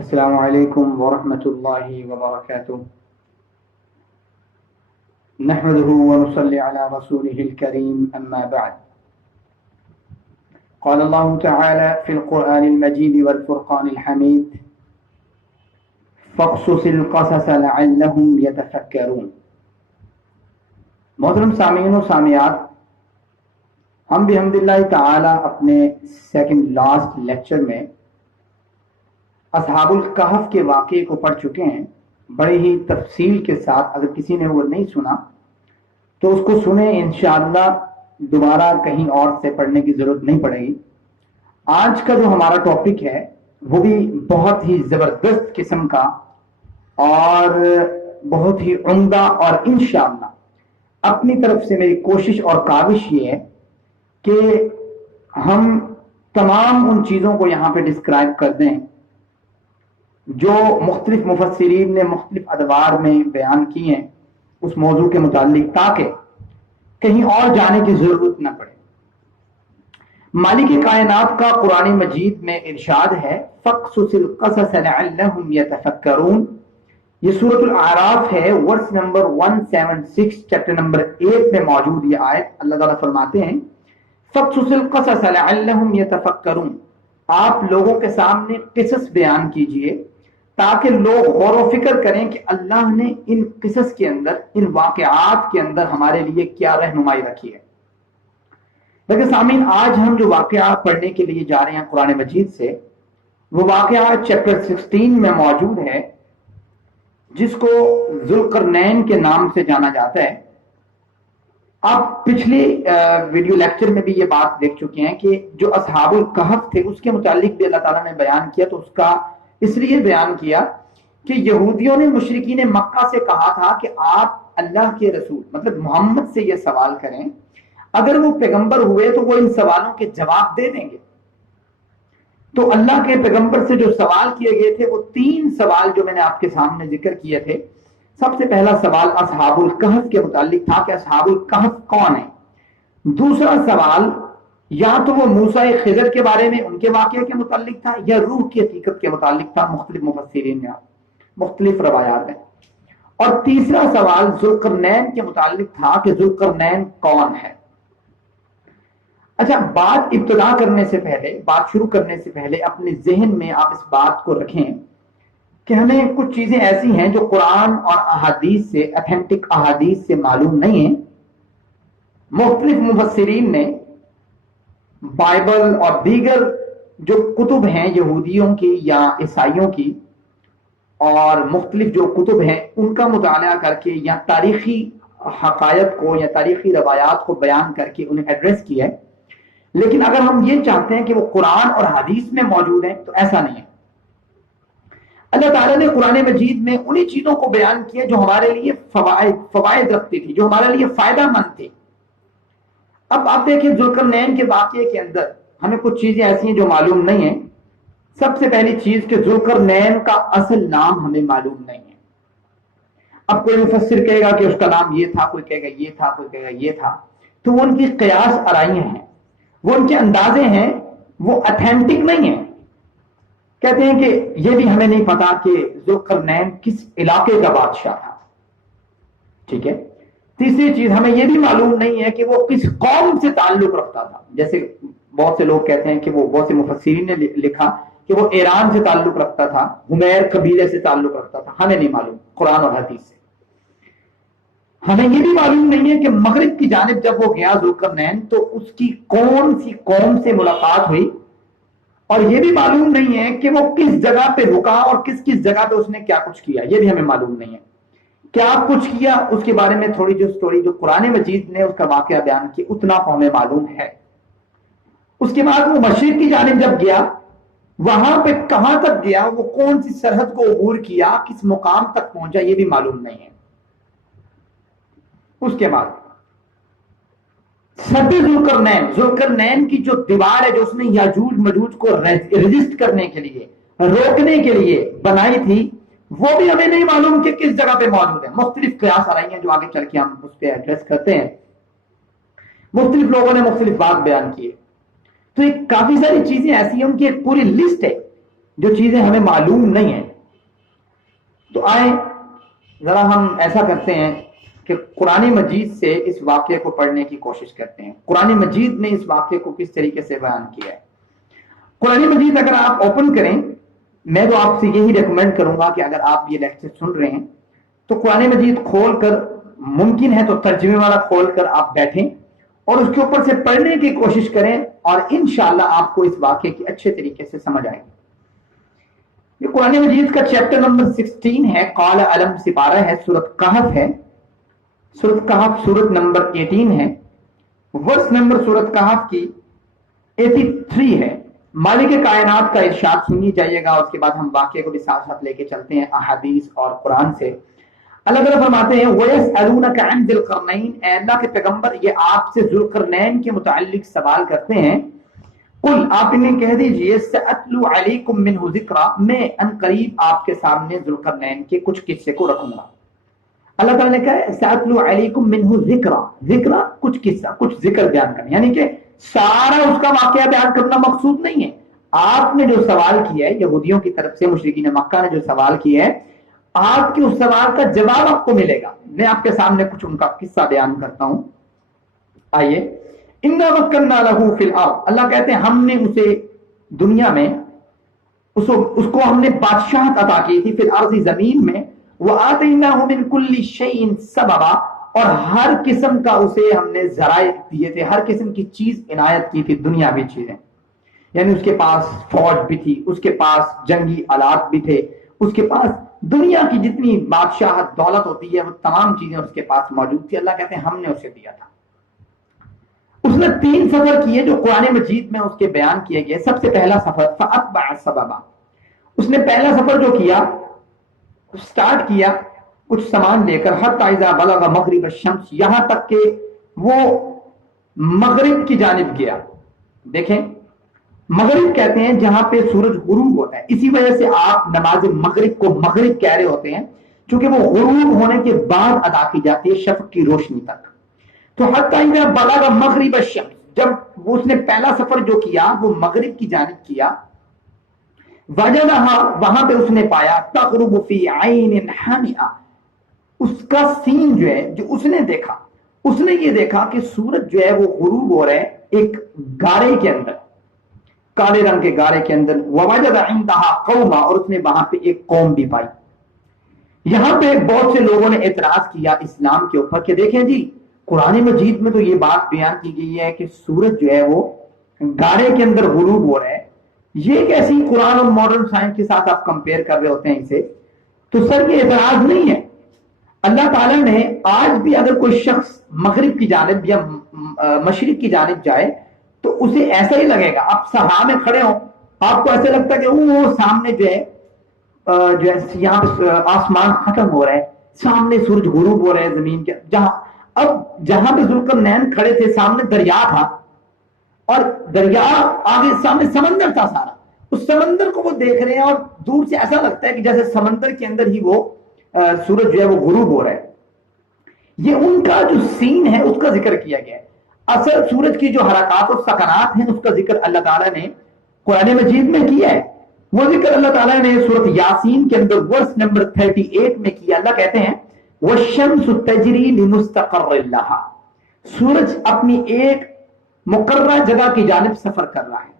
السلام علیکم ورحمۃ اللہ وبرکاتہ نحمده ونصلي على رسوله الكريم أما بعد قال الله تعالى في القرآن المجيد والفرقان الحميد فاقصص القصص لعلهم يتفكرون۔ محترم سامعین و سامعات، ہم بحمدللہ تعالی اپنے سیکنڈ لاسٹ لیکچر میں اصحاب الکہف کے واقعے کو پڑھ چکے ہیں بڑے ہی تفصیل کے ساتھ۔ اگر کسی نے وہ نہیں سنا تو اس کو سنیں، انشاءاللہ دوبارہ کہیں اور سے پڑھنے کی ضرورت نہیں پڑے گی۔ آج کا جو ہمارا ٹاپک ہے وہ بھی بہت ہی زبردست قسم کا اور بہت ہی عمدہ، اور انشاءاللہ اپنی طرف سے میری کوشش اور کاوش یہ ہے کہ ہم تمام ان چیزوں کو یہاں پہ ڈسکرائب کر دیں جو مختلف مفسرین نے مختلف ادوار میں بیان کی ہیں اس موضوع کے متعلق، تاکہ کہیں اور جانے کی ضرورت نہ پڑے۔ مالک کائنات کا قرآن مجید میں ارشاد ہے فَقْصُصِ الْقَصَصَ لَعَلَّهُمْ يَتَفَكَّرُونَ۔ یہ سورۃ الاعراف ہے، ورس نمبر 176، چیپٹر نمبر 8 میں موجود یہ آیت۔ اللہ تعالیٰ فرماتے ہیں فَقْصُصِ الْقَصَصَ لَعَلَّهُمْ يَتَفَكَّرُونَ، آپ لوگوں کے سامنے قصص بیان کیجئے تاکہ لوگ غور و فکر کریں کہ اللہ نے ان قصص کے اندر، ان واقعات کے اندر ہمارے لیے کیا رہنمائی رکھی ہے۔ لیکن سامعین، آج ہم جو واقعات پڑھنے کے لیے جا رہے ہیں قرآن مجید سے، وہ واقعات چیپٹر 16 میں موجود ہے، جس کو ذوالقرنین کے نام سے جانا جاتا ہے۔ آپ پچھلی ویڈیو لیکچر میں بھی یہ بات دیکھ چکے ہیں کہ جو اصحاب الکہف تھے اس کے متعلق بھی اللہ تعالیٰ نے بیان کیا، تو اس کا اس لیے بیان کیا کہ یہودیوں نے مشرکین مکہ سے کہا تھا کہ آپ اللہ کے رسول مطلب محمد سے یہ سوال کریں، اگر وہ پیغمبر ہوئے تو وہ ان سوالوں کے جواب دے دیں گے۔ تو اللہ کے پیغمبر سے جو سوال کیے گئے تھے وہ 3 سوال جو میں نے آپ کے سامنے ذکر کیے تھے۔ سب سے پہلا سوال اصحاب الکہف کے متعلق تھا کہ اصحاب الکہف کون ہیں۔ دوسرا سوال یا تو وہ موسیٰ خضر کے بارے میں، ان کے واقعے کے متعلق تھا، یا روح کی حقیقت کے متعلق تھا، مختلف مفسرین میں مختلف روایات ہیں۔ اور تیسرا سوال ذوالقرنین کے متعلق تھا کہ ذوالقرنین کون ہے۔ اچھا، بات ابتدا کرنے سے پہلے، بات شروع کرنے سے پہلے اپنے ذہن میں آپ اس بات کو رکھیں کہ ہمیں کچھ چیزیں ایسی ہیں جو قرآن اور احادیث سے، اتھینٹک احادیث سے معلوم نہیں ہیں۔ مختلف مفسرین نے بائبل اور دیگر جو کتب ہیں یہودیوں کی یا عیسائیوں کی، اور مختلف جو کتب ہیں ان کا مطالعہ کر کے یا تاریخی حقائق کو یا تاریخی روایات کو بیان کر کے انہیں ایڈریس کیا ہے۔ لیکن اگر ہم یہ چاہتے ہیں کہ وہ قرآن اور حدیث میں موجود ہیں تو ایسا نہیں ہے۔ اللہ تعالیٰ نے قرآن مجید میں انہی چیزوں کو بیان کیا جو ہمارے لیے فوائد رکھتی تھی، جو ہمارے لیے فائدہ مند تھی۔ اب آپ دیکھیں ذوالقرنین کے واقعے کے اندر ہمیں کچھ چیزیں ایسی ہیں جو معلوم نہیں ہیں۔ سب سے پہلی چیز کہ ذوالقرنین کا اصل نام ہمیں معلوم نہیں ہے۔ اب کوئی مفسر کہے گا کہ اس کا نام یہ تھا، کوئی کہے گا یہ تھا، کوئی کہے گا یہ تھا، تو وہ ان کی قیاس آرائیاں ہیں، وہ ان کے اندازے ہیں، وہ اتھینٹک نہیں ہیں۔ کہتے ہیں کہ یہ بھی ہمیں نہیں پتا کہ ذوالقرنین کس علاقے کا بادشاہ تھا، ٹھیک ہے۔ تیسری چیز، ہمیں یہ بھی معلوم نہیں ہے کہ وہ کس قوم سے تعلق رکھتا تھا۔ جیسے بہت سے لوگ کہتے ہیں کہ وہ، بہت سے مفسرین نے لکھا کہ وہ ایران سے تعلق رکھتا تھا، حمیر قبیلے سے تعلق رکھتا تھا۔ ہمیں نہیں معلوم قرآن اور حدیث سے۔ ہمیں یہ بھی معلوم نہیں ہے کہ مغرب کی جانب جب وہ گیا ذوالقرنین تو اس کی کون سی قوم سے ملاقات ہوئی، اور یہ بھی معلوم نہیں ہے کہ وہ کس جگہ پہ رکا اور کس کس جگہ پہ اس نے کیا کچھ کیا، یہ بھی ہمیں معلوم نہیں ہے۔ کیا کچھ کیا اس کے بارے میں تھوڑی جو سٹوری جو قرآن مجید نے اس کا واقعہ بیان کیا اتنا کو ہمیں معلوم ہے۔ اس کے بعد وہ مشرق کی جانب جب گیا، وہاں پہ کہاں تک گیا، وہ کون سی سرحد کو عبور کیا، کس مقام تک پہنچا، یہ بھی معلوم نہیں ہے۔ اس کے بعد سب ذوالقرنین کی جو دیوار ہے جو اس نے یاجوج مجوج کو رجسٹ کرنے کے لیے، روکنے کے لیے بنائی تھی، وہ بھی ہمیں نہیں معلوم کہ کس جگہ پہ موجود ہے۔ مختلف قیاس آ رہی ہیں جو آگے چل کے ہم اس پہ ایڈریس کرتے ہیں۔ مختلف لوگوں نے مختلف بات بیان کی ہے۔ تو ایک کافی ساری چیزیں ایسی ہیں، ان کی ایک پوری لسٹ ہے جو چیزیں ہمیں معلوم نہیں ہیں. تو آئیں ذرا ہم ایسا کرتے ہیں کہ قرآن مجید سے اس واقعے کو پڑھنے کی کوشش کرتے ہیں. قرآن مجید نے اس واقعے کو کس طریقے سے بیان کیا ہے. قرآن مجید اگر آپ اوپن کریں، میں تو آپ سے یہی ریکمینڈ کروں گا کہ اگر آپ یہ لیکچر سن رہے ہیں تو قرآن مجید کھول کر، ممکن ہے تو ترجمے والا کھول کر آپ بیٹھیں اور اس کے اوپر سے پڑھنے کی کوشش کریں، اور انشاءاللہ آپ کو اس واقعے کی اچھے طریقے سے سمجھ آئے گی. یہ قرآن مجید کا چیپٹر نمبر 16 ہے، قال علم سپارہ ہے، سورۃ کہف ہے. سورۃ کہف سورت نمبر 18 ہے، ورس نمبر سورۃ کہف کی 83 ہے. مالک کائنات کا ارشاد سنی جائیے گا، اس کے بعد ہم واقعے کو بھی ساتھ ساتھ لے کے چلتے ہیں احادیث اور قرآن سے. اللہ تعالیٰ فرماتے ہیں وَيَسْأَلُونَكَ عَنْ ذِي الْقَرْنَيْنِ، اے اللہ کے پیغمبر یہ آپ سے ذوالقرنین کے متعلق سوال کرتے ہیں. قل، آپ انہیں کہہ دیجئے سَأَتْلُو عَلَيْكُم مِّنْهُ ذِكْرًا، میں ان قریب آپ کے سامنے ذوالقرنین کے کچھ قصے کو رکھوں گا. اللہ تعالیٰ نے کہا سَأَتْلُو عَلَيْكُم مِّنْهُ ذِكْرًا، ذکر کچھ قصہ، کچھ ذکر بیان کرنا، یعنی کہ سارا اس کا واقعہ بیان کرنا مقصود نہیں ہے. آپ نے جو سوال کیا ہے، یہودیوں کی طرف سے مشرکین مکہ نے جو سوال کیا ہے، آپ کے اس سوال کا جواب آپ کو ملے گا. میں آپ کے سامنے کچھ ان کا قصہ بیان کرتا ہوں. آئیے. اِنَّا مَكَّنَّا لَهُ فِي الْأَرْضِ، اللہ کہتے ہیں ہم نے اسے دنیا میں اس کو ہم نے بادشاہت عطا کی تھی، فی الارض زمین میں، وَآتَيْنَاهُ مِن كُلِّ شَيْءٍ سَبَبًا، اور ہر قسم کا اسے ہم نے ذرائع دیے تھے، ہر قسم کی چیز عنایت کی تھی، دنیاوی چیزیں. یعنی اس کے پاس فوج بھی تھی، اس کے پاس جنگی آلات بھی تھے، اس کے پاس دنیا کی جتنی بادشاہت دولت ہوتی ہے وہ تمام چیزیں اس کے پاس موجود تھی. اللہ کہتے ہیں ہم نے اسے دیا تھا. اس نے 3 سفر کیے جو قرآن مجید میں اس کے بیان کیے گئے. سب سے پہلا سفر فَأَتْبَعَ سَبَبًا، اس نے پہلا سفر جو کیا، سٹارٹ کیا کچھ سامان لے کر، حَتَّى إِذَا بَلَغَ مَغْرِبَ الشَّمْسِ، یہاں تک کہ وہ مغرب کی جانب گیا. دیکھیں مغرب کہتے ہیں جہاں پہ سورج غروب ہوتا ہے، اسی وجہ سے آپ نماز مغرب کو مغرب کہہ رہے ہوتے ہیں، چونکہ وہ غروب ہونے کے بعد ادا کی جاتی ہے شفق کی روشنی تک. تو حتیٰ اذا بلغ مغرب الشمس، جب اس نے پہلا سفر جو کیا وہ مغرب کی جانب کیا، وجدہا، وہاں پہ اس نے پایا، تغرب فی عین حامئہ، اس کا سین جو ہے، جو اس نے دیکھا، اس نے یہ دیکھا کہ سورج جو ہے وہ غروب ہو رہا ہے ایک گارے کے اندر، کالے رنگ کے گارے کے اندر. ووجد عندہا قوما، اور اس نے وہاں پہ ایک قوم بھی پائی. یہاں پہ بہت سے لوگوں نے اعتراض کیا اسلام کے اوپر کہ دیکھیں جی قرآن مجید میں تو یہ بات بیان کی گئی ہے کہ سورج جو ہے وہ گارے کے اندر غروب ہو رہا ہے، یہ کیسی قرآن اور ماڈرن سائنس کے ساتھ آپ کمپیئر کر رہے ہوتے ہیں اسے. تو سر یہ اعتراض نہیں ہے. اللہ تعالیٰ نے آج بھی اگر کوئی شخص مغرب کی جانب یا مشرق کی جانب جائے تو اسے ایسا ہی لگے گا. آپ صحرا میں کھڑے ہوں، آپ کو ایسا لگتا ہے کہ وہ سامنے جو ہے یہاں پہ آسمان ختم ہو رہا ہے، سامنے سورج غروب ہو رہا ہے زمین کے جہاں پہ ذوالقرنین کھڑے تھے سامنے دریا تھا، اور دریا آگے سامنے سمندر تھا سارا. اس سمندر کو وہ دیکھ رہے ہیں اور دور سے ایسا لگتا ہے کہ جیسے سمندر کے اندر ہی وہ سورج جو ہے وہ غروب ہو رہا ہے. یہ ان کا جو سین ہے اس کا ذکر کیا گیا ہے. اصل سورج کی جو حرکات و سکنات ہیں اس کا ذکر اللہ تعالیٰ نے قرآن مجید میں کیا ہے. وہ ذکر اللہ تعالیٰ نے سورۃ یاسین کے اندر ورس نمبر 38 میں کیا. اللہ کہتے ہیں وَالشَّمْسُ تَجْرِي لِمُسْتَقَرٍّ لَهَا، سورج اپنی ایک مقررہ جگہ کی جانب سفر کر رہا ہے.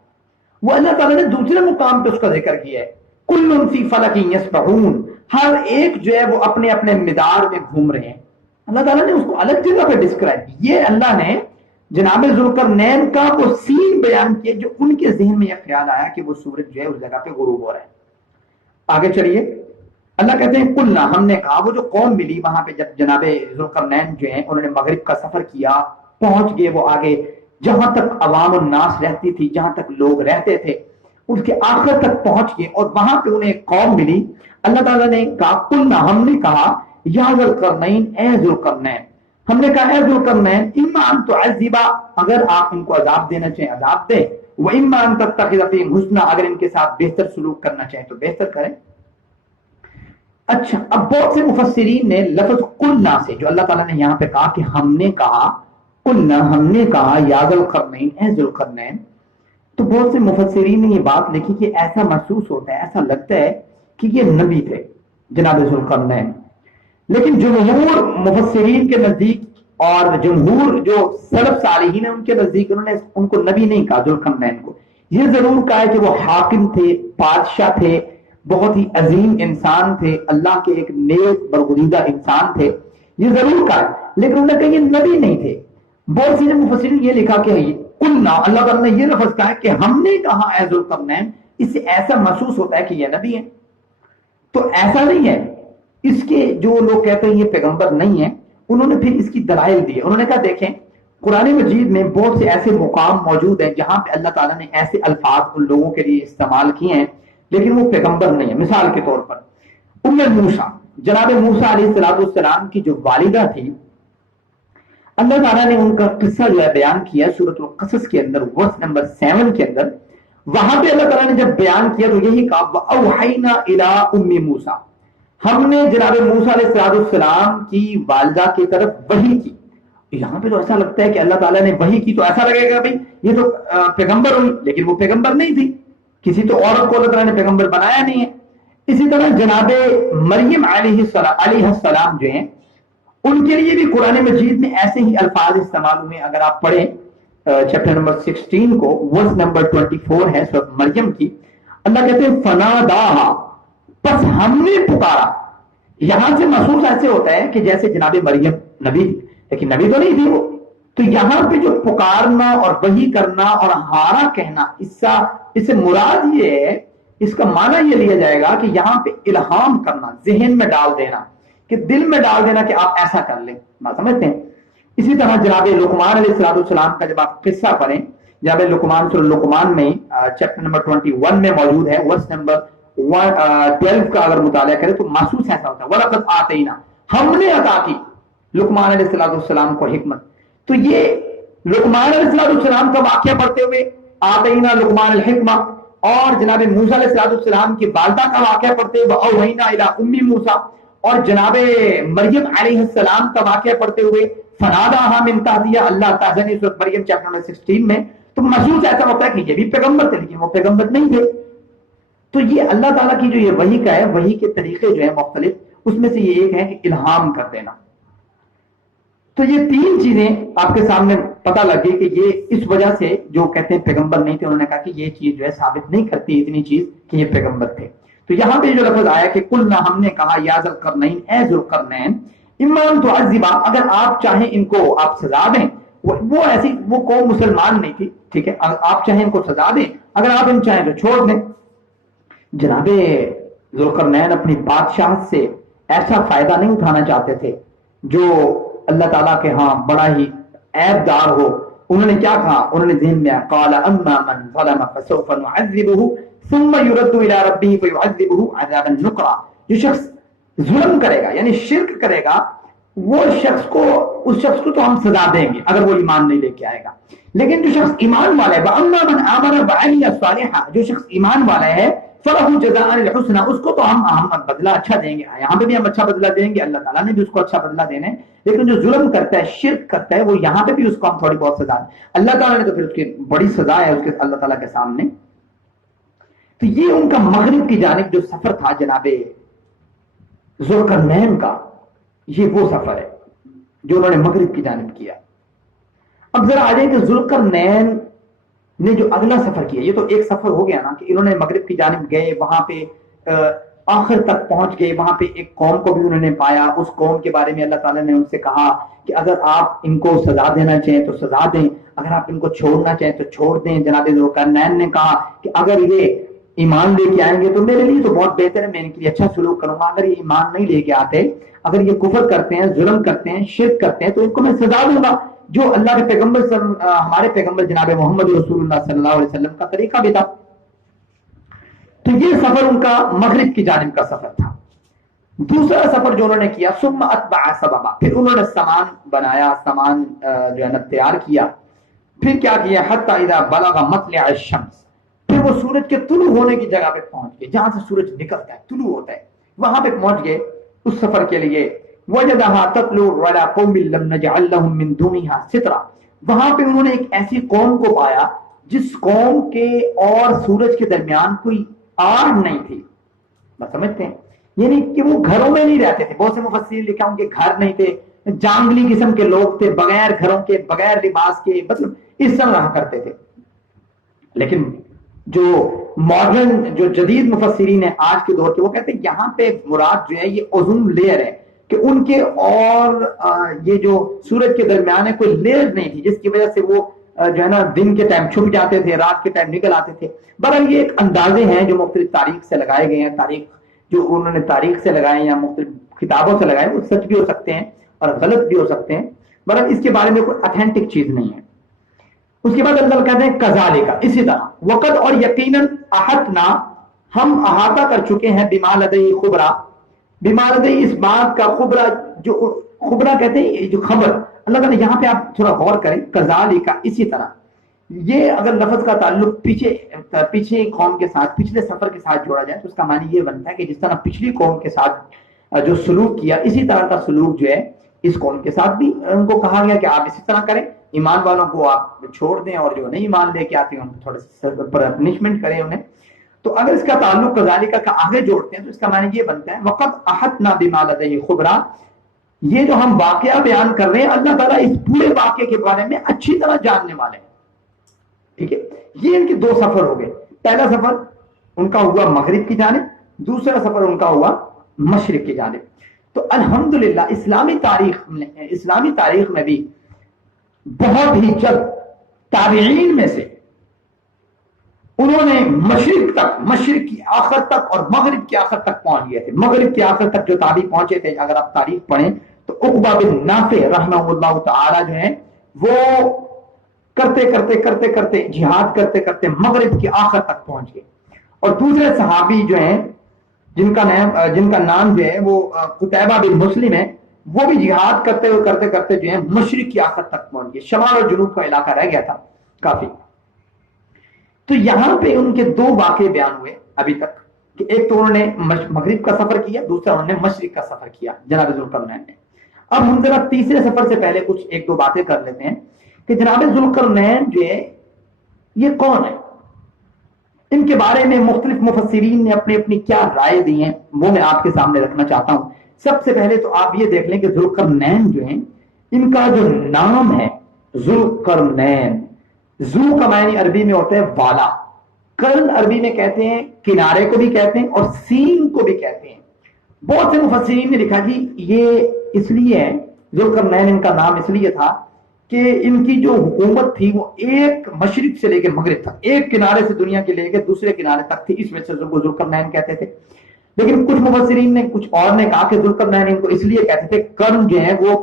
وہ اللہ تعالیٰ نے دوسرے مقام پہ اس کا ذکر کیا ہے کُلٌّ فِي فَلَكٍ يَسْبَحُونَ، ہر ایک جو ہے وہ اپنے اپنے مدار میں گھوم رہے ہیں. اللہ تعالیٰ نے اس کو الگ جگہ پہ ڈسکرائب کی. یہ اللہ نے جناب ذوالقرنین کا وہ سین بیان کیا جو ان کے ذہن میں یہ خیال آیا کہ وہ سورج جو ہے اس جگہ پہ غروب ہو رہا ہے. آگے چلیے. اللہ کہتے ہیں قلنا، ہم نے کہا، وہ جو قوم ملی وہاں پہ جب جناب ذوالقرنین جو ہیں انہوں نے مغرب کا سفر کیا، پہنچ گئے وہ آگے جہاں تک عوام الناس رہتی تھی، جہاں تک لوگ رہتے تھے، اس کے آخر تک پہنچ گئے اور وہاں پہ انہیں ایک قوم ملی. اللہ تعالیٰ نے کہا قلنا، ہم نے کہا یا ذوالقرنین، اے ذوالقرنین، ہم نے کہا اے ذوالقرنین، اما ان تعذب، اگر آپ ان کو عذاب دینا چاہیں عذاب دیں، واما ان تتخذ فیہم حسنا، اگر ان کے ساتھ بہتر سلوک کرنا چاہیں تو بہتر کریں. اچھا، اب بہت سے مفسرین نے لفظ قلنا سے، جو اللہ تعالیٰ نے یہاں پہ کہا کہ ہم نے کہا، قلنا ہم نے کہا یا ذوالقرنین، اے ذوالقرنین، تو بہت سے مفسرین نے یہ بات لکھی کہ ایسا محسوس ہوتا ہے، ایسا لگتا ہے کہ یہ نبی تھے جناب ذوالقرنین، لیکن جمہور مفسرین کے نزدیک اور جمہور جو سلف صالحین ہیں ان کے نزدیک انہوں نے ان کو نبی نہیں کہا ذوالقرنین کو، یہ ضرور کہا ہے کہ وہ حاکم تھے، بادشاہ تھے، بہت ہی عظیم انسان تھے، اللہ کے ایک نیک برگزیدہ انسان تھے، یہ ضرور کہا ہے، لیکن انہوں نے کہا یہ نبی نہیں تھے۔ بہت سی مفسرین نے یہ لکھا کہ قلنا، اللہ تعالیٰ نے یہ لفظ کہا کہ ہم نے کہا اے ذوالقرنین، اس سے ایسا محسوس ہوتا ہے کہ یہ نبی ہے۔ تو ایسا نہیں ہے، اس کے جو لوگ کہتے ہیں یہ پیغمبر نہیں ہے، انہوں نے پھر اس کی دلائل دی، انہوں نے کہا دیکھیں قرآن مجید میں بہت سے ایسے مقام موجود ہیں جہاں پہ اللہ تعالیٰ نے ایسے الفاظ ان لوگوں کے لیے استعمال کیے ہیں لیکن وہ پیغمبر نہیں ہے۔ مثال کے طور پر موسیٰ، جناب موسیٰ علیہ السلام کی جو والدہ تھی، اللہ تعالیٰ نے ان کا قصہ جو ہے بیان کیا سورۃ القصص کے اندر، ورس نمبر 7 کے اندر۔ وہاں پہ اللہ تعالیٰ نے جب بیان کیا تو یہی کہا وَأَوْحَيْنَا إِلَىٰ أُمِّ مُوسَىٰ، ہم نے جناب موسیٰ علیہ السلام کی والدہ کی طرف وحی کی۔ یہاں پہ تو ایسا لگتا ہے کہ اللہ تعالیٰ نے وحی کی تو ایسا لگے گا بھائی یہ تو پیغمبر ہوئی، لیکن وہ پیغمبر نہیں تھی، کسی تو عورت کو اللہ تعالیٰ نے پیغمبر بنایا نہیں ہے۔ اسی طرح جناب مریم علیہ السلام جو ہیں ان کے لیے بھی قرآن مجید میں ایسے ہی الفاظ استعمال ہوئے۔ اگر آپ پڑھیں چیپٹر نمبر 16 کو، ورس نمبر 24 ہے سورۃ مریم کی، اللہ کہتے ہیں فناداہا، پس ہم نے پکارا۔ یہاں سے محسوس ایسے ہوتا ہے کہ جیسے جناب مریم نبی تھی، لیکن نبی تو نہیں تھی وہ۔ تو یہاں پہ جو پکارنا اور وحی کرنا اور ہارا کہنا، اس سے مراد یہ ہے، اس کا معنی یہ لیا جائے گا کہ یہاں پہ الہام کرنا، ذہن میں ڈال دینا، کہ دل میں ڈال دینا کہ آپ ایسا کر لیں، بات سمجھتے ہیں۔ اسی طرح جناب لقمان علیہ السلام کا جب آپ قصہ پڑھیں، جناب لقمان سورۃ لقمان میں چیپٹر نمبر 21 میں موجود ہے، ورس نمبر 12 کا اگر مطالعہ کریں تو محسوس ایسا ہوتا ہے وَلَقَدْ آتَيْنَا، ہم نے عطا کی لقمان علیہ السلام کو حکمت۔ تو یہ لقمان علیہ السلام کا واقعہ پڑھتے ہوئے آتینا لقمان الحکمہ، اور جناب موسیٰ علیہ السلام کی والدہ کا واقعہ پڑھتے ہوئے اوحینا الی ام موسیٰ، اور جناب مریم علیہ السلام کا واقعہ پڑھتے ہوئے فناداہا من تحتہا اللہ تحزنی، سورۃ مریم چیپٹر نمبر 16 میں، تو محسوس ایسا ہوتا ہے کہ یہ بھی پیغمبر تھے لیکن وہ پیغمبر نہیں تھے۔ تو یہ اللہ تعالیٰ کی جو یہ وحی کا ہے، وحی کے طریقے جو ہیں مختلف، اس میں سے یہ ایک ہے کہ الہام کر دینا۔ تو یہ 3 چیزیں آپ کے سامنے پتہ لگ گئی کہ یہ اس وجہ سے جو کہتے ہیں پیغمبر نہیں تھے، انہوں نے کہا کہ یہ چیز جو ہے ثابت نہیں کرتی اتنی چیز کہ یہ پیغمبر تھے۔ تو یہاں پہ جو لفظ آیا کہ قلنا، ہم نے کہا یا ذوالقرنین، اے ذوالقرنین، اما ان تعذبا، اگر آپ چاہیں ان کو آپ سزا دیں، وہ ایسی وہ قوم مسلمان نہیں تھی، ٹھیک ہے، آپ چاہیں ان کو سزا دیں، اگر آپ ان چاہیں تو چھوڑ دیں۔ جناب ذوالقرنین اپنی بادشاہت سے ایسا فائدہ نہیں اٹھانا چاہتے تھے جو اللہ تعالیٰ کے ہاں بڑا ہی عیب دار ہو۔ انہوں نے کیا کہا؟ انہوں نے ذہن میں قال اما من ظلم فسوف نعذبه ثم يرد الى ربه فيعذبه عذابا نكرا، جو شخص ظلم کرے گا یعنی شرک کرے گا، وہ اس شخص کو تو ہم سزا دیں گے اگر وہ ایمان نہیں لے کے آئے گا، لیکن جو شخص ایمان والا ہے، واما من آمن وعمل صالحا، جو شخص ایمان والا ہے، فلہ جزاء الحسنى، اس کو تو ہم بدلہ اچھا دیں گے، یہاں پہ بھی ہم اچھا بدلہ دیں گے، اللہ تعالیٰ نے بھی اس کو اچھا بدلہ دینا ہے، لیکن جو ظلم کرتا ہے، شرک کرتا ہے، وہ یہاں پہ بھی اس کو ہم تھوڑی بہت سزا دیں۔ اللہ تعالیٰ نے تو پھر اس کی بڑی سزا ہے اس کے اللہ تعالیٰ کے سامنے۔ تو یہ ان کا مغرب کی جانب جو سفر تھا جناب ذوالقرنین کا، یہ وہ سفر ہے جو انہوں نے مغرب کی جانب کیا۔ اب ذرا آ جائیں کہ ذوالقرنین نے جو اگلا سفر کیا، یہ تو ایک سفر ہو گیا نا کہ انہوں نے مغرب کی جانب گئے، وہاں پہ آخر تک پہنچ گئے، وہاں پہ ایک قوم کو بھی انہوں نے پایا، اس قوم کے بارے میں اللہ تعالیٰ نے ان سے کہا کہ اگر آپ ان کو سزا دینا چاہیں تو سزا دیں، اگر آپ ان کو چھوڑنا چاہیں تو چھوڑ دیں۔ جناب ذوالقرنین نے کہا کہ اگر یہ ایمان لے کے آئیں گے تو میرے لیے تو بہت بہتر ہے، میں ان کے لیے اچھا سلوک کروں گا، اگر یہ ایمان نہیں لے کے آتے، اگر یہ کفر کرتے ہیں، ظلم کرتے ہیں، شرک کرتے ہیں، تو ان کو میں سزا دوں گا، جو اللہ کے پیغمبر ہمارے پیغمبر جناب محمد رسول اللہ صلی اللہ علیہ وسلم کا طریقہ بھی تھا۔ تو یہ سفر ان کا مغرب کی جانب کا سفر تھا۔ دوسرا سفر جو انہوں نے کیا، ثم اتبع سببا، پھر انہوں نے سامان بنایا، سامان جو ہے نا تیار کیا، پھر کیا کیا، حتی اذا بلغ مطلع الشمس، پھر وہ سورج کے طلوع ہونے کی جگہ پہ پہنچ گئے، جہاں سے سورج نکلتا ہے، طلوع ہوتا ہے، وہاں پہ پہنچ گئے اس سفر کے لیے۔ وجدها تطلع على قوم لم نجعل لهم من دونها سترا، وہاں پہ انہوں نے ایک ایسی قوم کو پایا جس قوم کے اور سورج کے درمیان کوئی آڑ نہیں تھی، بس سمجھتے ہیں، یعنی کہ وہ گھروں میں نہیں رہتے تھے. بہت سے مفسرین لکھا ان کے گھر نہیں تھے، جانگلی قسم کے لوگ تھے، بغیر گھروں کے، بغیر لباس کے، مطلب اس طرح رہا کرتے تھے. لیکن جو ماڈرن جو جدید مفسرین ہیں آج کے دور کے، وہ کہتے ہیں یہاں پہ مراد جو ہے یہ اوزون لیئر ہے، کہ ان کے اور یہ جو سورج کے درمیان ہے کوئی لیئر نہیں تھی، جس کی وجہ سے وہ جو ہے نا دن کے ٹائم چھپ جاتے تھے، رات کے ٹائم نکل آتے تھے. بہرحال یہ ایک اندازے ہیں جو مختلف تاریخ سے لگائے گئے ہیں، تاریخ جو انہوں نے تاریخ سے لگائے یا مختلف کتابوں سے لگائے، وہ سچ بھی ہو سکتے ہیں اور غلط بھی ہو سکتے ہیں. بہرحال اس کے بارے میں کوئی اتھینٹک چیز نہیں ہے. اس کے بعد اللہ کہتے ہیں کذالک، اسی طرح، وقت اور یقیناً احطنا، ہم احاطہ کر چکے ہیں، بما لدی خبرا، بما لدی اس بات کا، خبرا جو خبرا کہتے ہیں جو خبر، اللہ کہتے ہیں یہاں پہ آپ تھوڑا غور کریں، کذالک اسی طرح. یہ اگر لفظ کا تعلق پیچھے قوم کے ساتھ، پچھلے سفر کے ساتھ جوڑا جائے تو اس کا معنی یہ بنتا ہے کہ جس طرح پچھلی قوم کے ساتھ جو سلوک کیا، اسی طرح کا سلوک جو ہے اس قوم کے ساتھ بھی ان کو کہا گیا کہ آپ اسی طرح کریں. ایمان والوں کو آپ چھوڑ دیں اور جو نہیں ایمان لے کے آتے ہیں ان کو تھوڑا سا پنشمنٹ کریں انہیں. تو اگر اس کا تعلق کذالک کا آگے جوڑتے ہیں تو اس کا معنی یہ بنتا ہے وقت احطنا بما لدیہ خبرا، یہ جو ہم واقعہ بیان کر رہے ہیں اللہ تعالیٰ اس پورے واقعے کے بارے میں اچھی طرح جاننے والے ہیں. ٹھیک ہے، یہ ان کے دو سفر ہو گئے. پہلا سفر ان کا ہوا مغرب کی جانب، دوسرا سفر ان کا ہوا مشرق کی جانب. تو الحمدللہ اسلامی تاریخ میں بھی بہت ہی جب تابعین میں سے انہوں نے مشرق کی آخر تک اور مغرب کی آخر تک پہنچ گئے تھے. مغرب کی آخر تک جو تابعی پہنچے تھے، اگر آپ تاریخ پڑھیں تو عقبہ بن نافع رحمہ اللہ تعالی جو ہیں وہ کرتے جہاد کرتے مغرب کی آخر تک پہنچ گئے. اور دوسرے صحابی جو ہیں جن کا نام جو ہے وہ قتیبہ بن مسلم ہے، وہ بھی جہاد کرتے جو ہے مشرق کی آخر تک پہنچ گئے. شمال اور جنوب کا علاقہ رہ گیا تھا کافی. تو یہاں پہ ان کے دو واقعے بیان ہوئے ابھی تک، کہ ایک تو انہوں نے مغرب کا سفر کیا، دوسرا انہوں نے مشرق کا سفر کیا جناب ذوالقرنین نے. اب ہم ذرا تیسرے سفر سے پہلے ایک دو باتیں کر لیتے ہیں کہ جناب ذوالقرنین جو ہے یہ کون ہے، ان کے بارے میں مختلف مفسرین نے اپنی کیا رائے دی ہیں وہ میں آپ کے سامنے رکھنا چاہتا ہوں. سب سے پہلے تو آپ یہ دیکھ لیں کہ ذوالقرنین جو ہیں ان کا جو نام ہے ذوالقرنین، ذو کا معنی عربی میں ہوتا ہے والا، قرن عربی میں کہتے ہیں کنارے کو بھی کہتے ہیں اور سین کو بھی کہتے ہیں. بہت سے مفسرین نے لکھا جی یہ اس لیے ہے، ذوالقرنین ان کا نام اس لیے تھا کہ ان کی جو حکومت تھی وہ ایک مشرق سے لے کے مغرب تک، ایک کنارے سے دنیا کے لے کے دوسرے کنارے تک تھی، اس وجہ سے ذوالقرنین کہتے تھے. لیکن کچھ مفسرین نے کچھ اور نے کہا کہ ذوالقرنین ان کو اس لیے کہتے تھے، قرن جو ہے وہ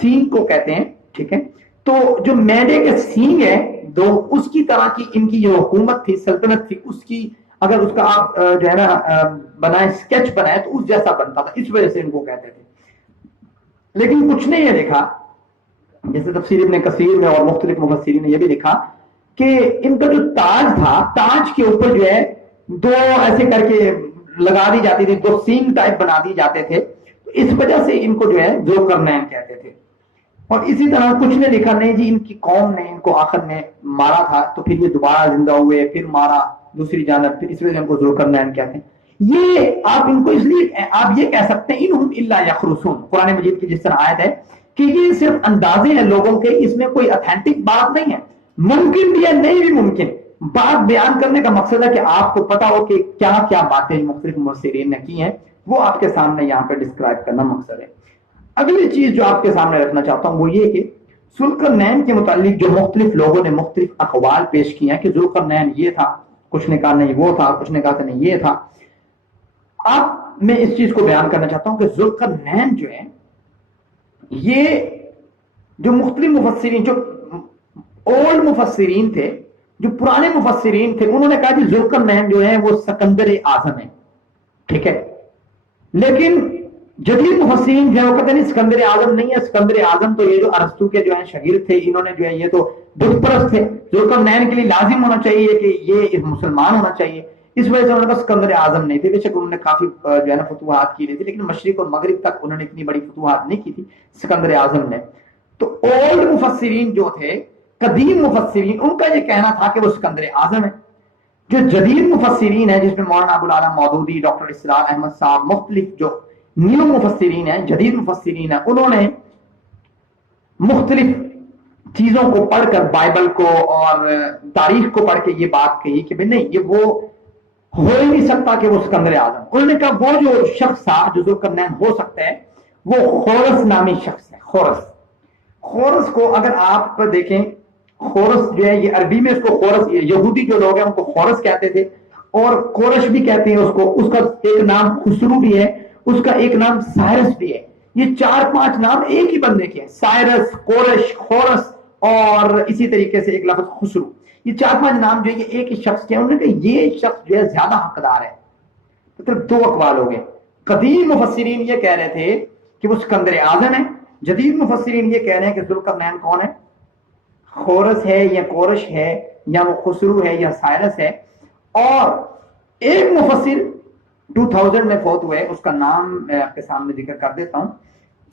سینگ کو کہتے ہیں. ٹھیک ہے، تو جو میڈے کے سینگ ہے دو، اس کی طرح کی ان کی جو حکومت تھی، سلطنت تھی، اس کی اگر اس کا آپ جو ہے نا بنائے اسکیچ بنائے تو اس جیسا بنتا تھا، اس وجہ سے ان کو کہتے تھے. لیکن کچھ نے یہ لکھا، جیسے تفسیر ابن کثیر میں اور مختلف مفسرین نے یہ بھی لکھا کہ ان کا جو تاج تھا، تاج کے اوپر جو ہے دو ایسے کر کے لگا دی جاتی تھی، دو سینگ ٹائپ بنا دی جاتے تھے، تو اس وجہ سے ان کو جو ہے ذوالقرنین کہتے تھے. اور اسی طرح کچھ نے لکھا نہیں جی ان کی قوم نے ان کو آخر میں مارا تھا تو پھر یہ دوبارہ زندہ ہوئے، پھر مارا دوسری جانب، پھر اس وجہ سے ان کو ذوالقرنین کہتے ہیں. یہ آپ ان کو اس لیے آپ یہ کہہ سکتے ہیں انہم الا یخرسون، قرآن مجید کی جس طرح آیت ہے کہ یہ صرف اندازے ہیں لوگوں کے، اس میں کوئی اتھینٹک بات نہیں ہے. ممکن بھی ہے، نہیں بھی ممکن. بات بیان کرنے کا مقصد ہے کہ آپ کو پتا ہو کہ کیا کیا باتیں مختلف مفسرین نے کی ہیں، وہ آپ کے سامنے یہاں پہ ڈسکرائب کرنا مقصد ہے. اگلی چیز جو آپ کے سامنے رکھنا چاہتا ہوں وہ یہ کہ ذوالقرنین کے متعلق جو مختلف لوگوں نے مختلف اقوال پیش کیے ہیں کہ ذوالقرنین یہ تھا، کچھ نے کہا نہیں وہ تھا، کچھ نے کہا نہیں یہ تھا. آپ میں اس چیز کو بیان کرنا چاہتا ہوں کہ ذوالقرنین جو ہے یہ جو مختلف مفسرین، جو اولڈ مفسرین تھے، جو پرانے مفسرین تھے، انہوں نے کہا کہ ذوالقرنین جو ہے وہ سکندر اعظم ہے. ٹھیک ہے، لیکن جدید مفسرین جو ہے وہ کہتے ہیں سکندر اعظم نہیں ہے، سکندر اعظم تو یہ جو ارسطو کے جو ہیں شاگرد تھے، انہوں نے جو ہے یہ تو بت پرست تھے، ذوالقرنین کے لیے لازم ہونا چاہیے کہ یہ مسلمان ہونا چاہیے، اس وجہ سے انہوں نے کہا سکندر اعظم نہیں تھے. بے شک انہوں نے کافی جو ہے نا فتوحات کی تھی، لیکن مشرق اور مغرب تک انہوں نے اتنی بڑی فتوحات نہیں کی تھی سکندر اعظم نے. تو اولڈ مفسرین جو تھے قدیم مفسرین ان کا یہ کہنا تھا کہ وہ سکندر اعظم ہے. جو جدید مفسرین ہیں جس میں مولانا ابو العالی مودودی، ڈاکٹر اسرار احمد صاحب، مختلف جو نیو مفسرین ہیں، جدید مفسرین ہیں، انہوں نے مختلف چیزوں کو پڑھ کر، بائبل کو اور تاریخ کو پڑھ کے یہ بات کہی کہ بھئی نہیں، یہ وہ ہو ہی نہیں سکتا کہ وہ سکندر اعظم. انہوں نے کہا وہ جو شخص تھا جو ذوالقرنین ہو سکتا ہے وہ خورس نامی شخص ہے. خورس کو اگر آپ دیکھیں، خورس جو ہے یہ عربی میں اس کو خورس، یہودی جو لوگ ہیں ان کو خورس کہتے تھے، اور کورش بھی کہتے ہیں اس کو. اس کا ایک نام خسرو بھی ہے، اس کا ایک نام سائرس بھی ہے. یہ 4-5 نام ایک ہی بندے کے ہیں، سائرس، کورش، خورس اور اسی طریقے سے ایک لفظ خسرو. یہ 4-5 نام جو ہے یہ ایک ہی شخص کے ہیں. انہوں نے کہا یہ شخص جو ہے زیادہ حقدار ہے. مطلب 2 اقوال ہو گئے. قدیم مفسرین یہ کہہ رہے تھے کہ وہ سکندر اعظم ہے، جدید مفسرین یہ کہہ رہے ہیں کہ ذوالقرنین کون ہے، خورس ہے یا کورش ہے یا وہ خسرو ہے یا سائرس ہے. اور ایک مفسر 2000 میں فوت ہوئے، اس کا نام میں آپ کے سامنے ذکر کر دیتا ہوں.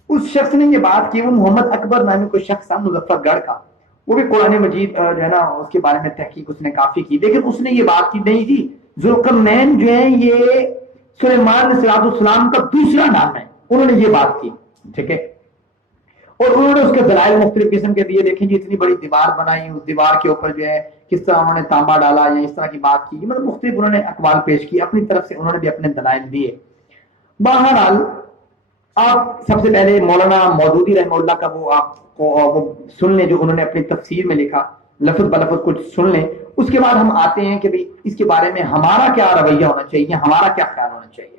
اس شخص نے یہ بات کی، وہ محمد اکبر نامی کوئی شخص تھا مظفر گڑھ کا. وہ بھی قرآن مجید جو ہے نا اس کے بارے میں تحقیق اس نے کافی کی، لیکن اس نے یہ بات کی نہیں جی ذوالقرنین جو ہے یہ سلیمان علیہ السلام کا دوسرا نام ہے. انہوں نے یہ بات کی، ٹھیک ہے. اور انہوں نے اس کے دلائل مختلف قسم کے دیے. دیکھیں جی اتنی بڑی دیوار بنائی، اس دیوار کے اوپر جو ہے کس طرح انہوں نے تانبا ڈالا یا اس طرح کی بات کی، مطلب مختلف انہوں نے اقوال پیش کی اپنی طرف سے. انہوں نے بھی اپنے دلائل دیے. بہرحال آپ سب سے پہلے مولانا مودودی رحمہ اللہ کا وہ آپ کو وہ سن لیں جو انہوں نے اپنی تفسیر میں لکھا، لفظ بلفظ کچھ سن لیں. اس کے بعد ہم آتے ہیں کہ بھی اس کے بارے میں ہمارا کیا رویہ ہونا چاہیے، ہمارا کیا خیال ہونا چاہیے.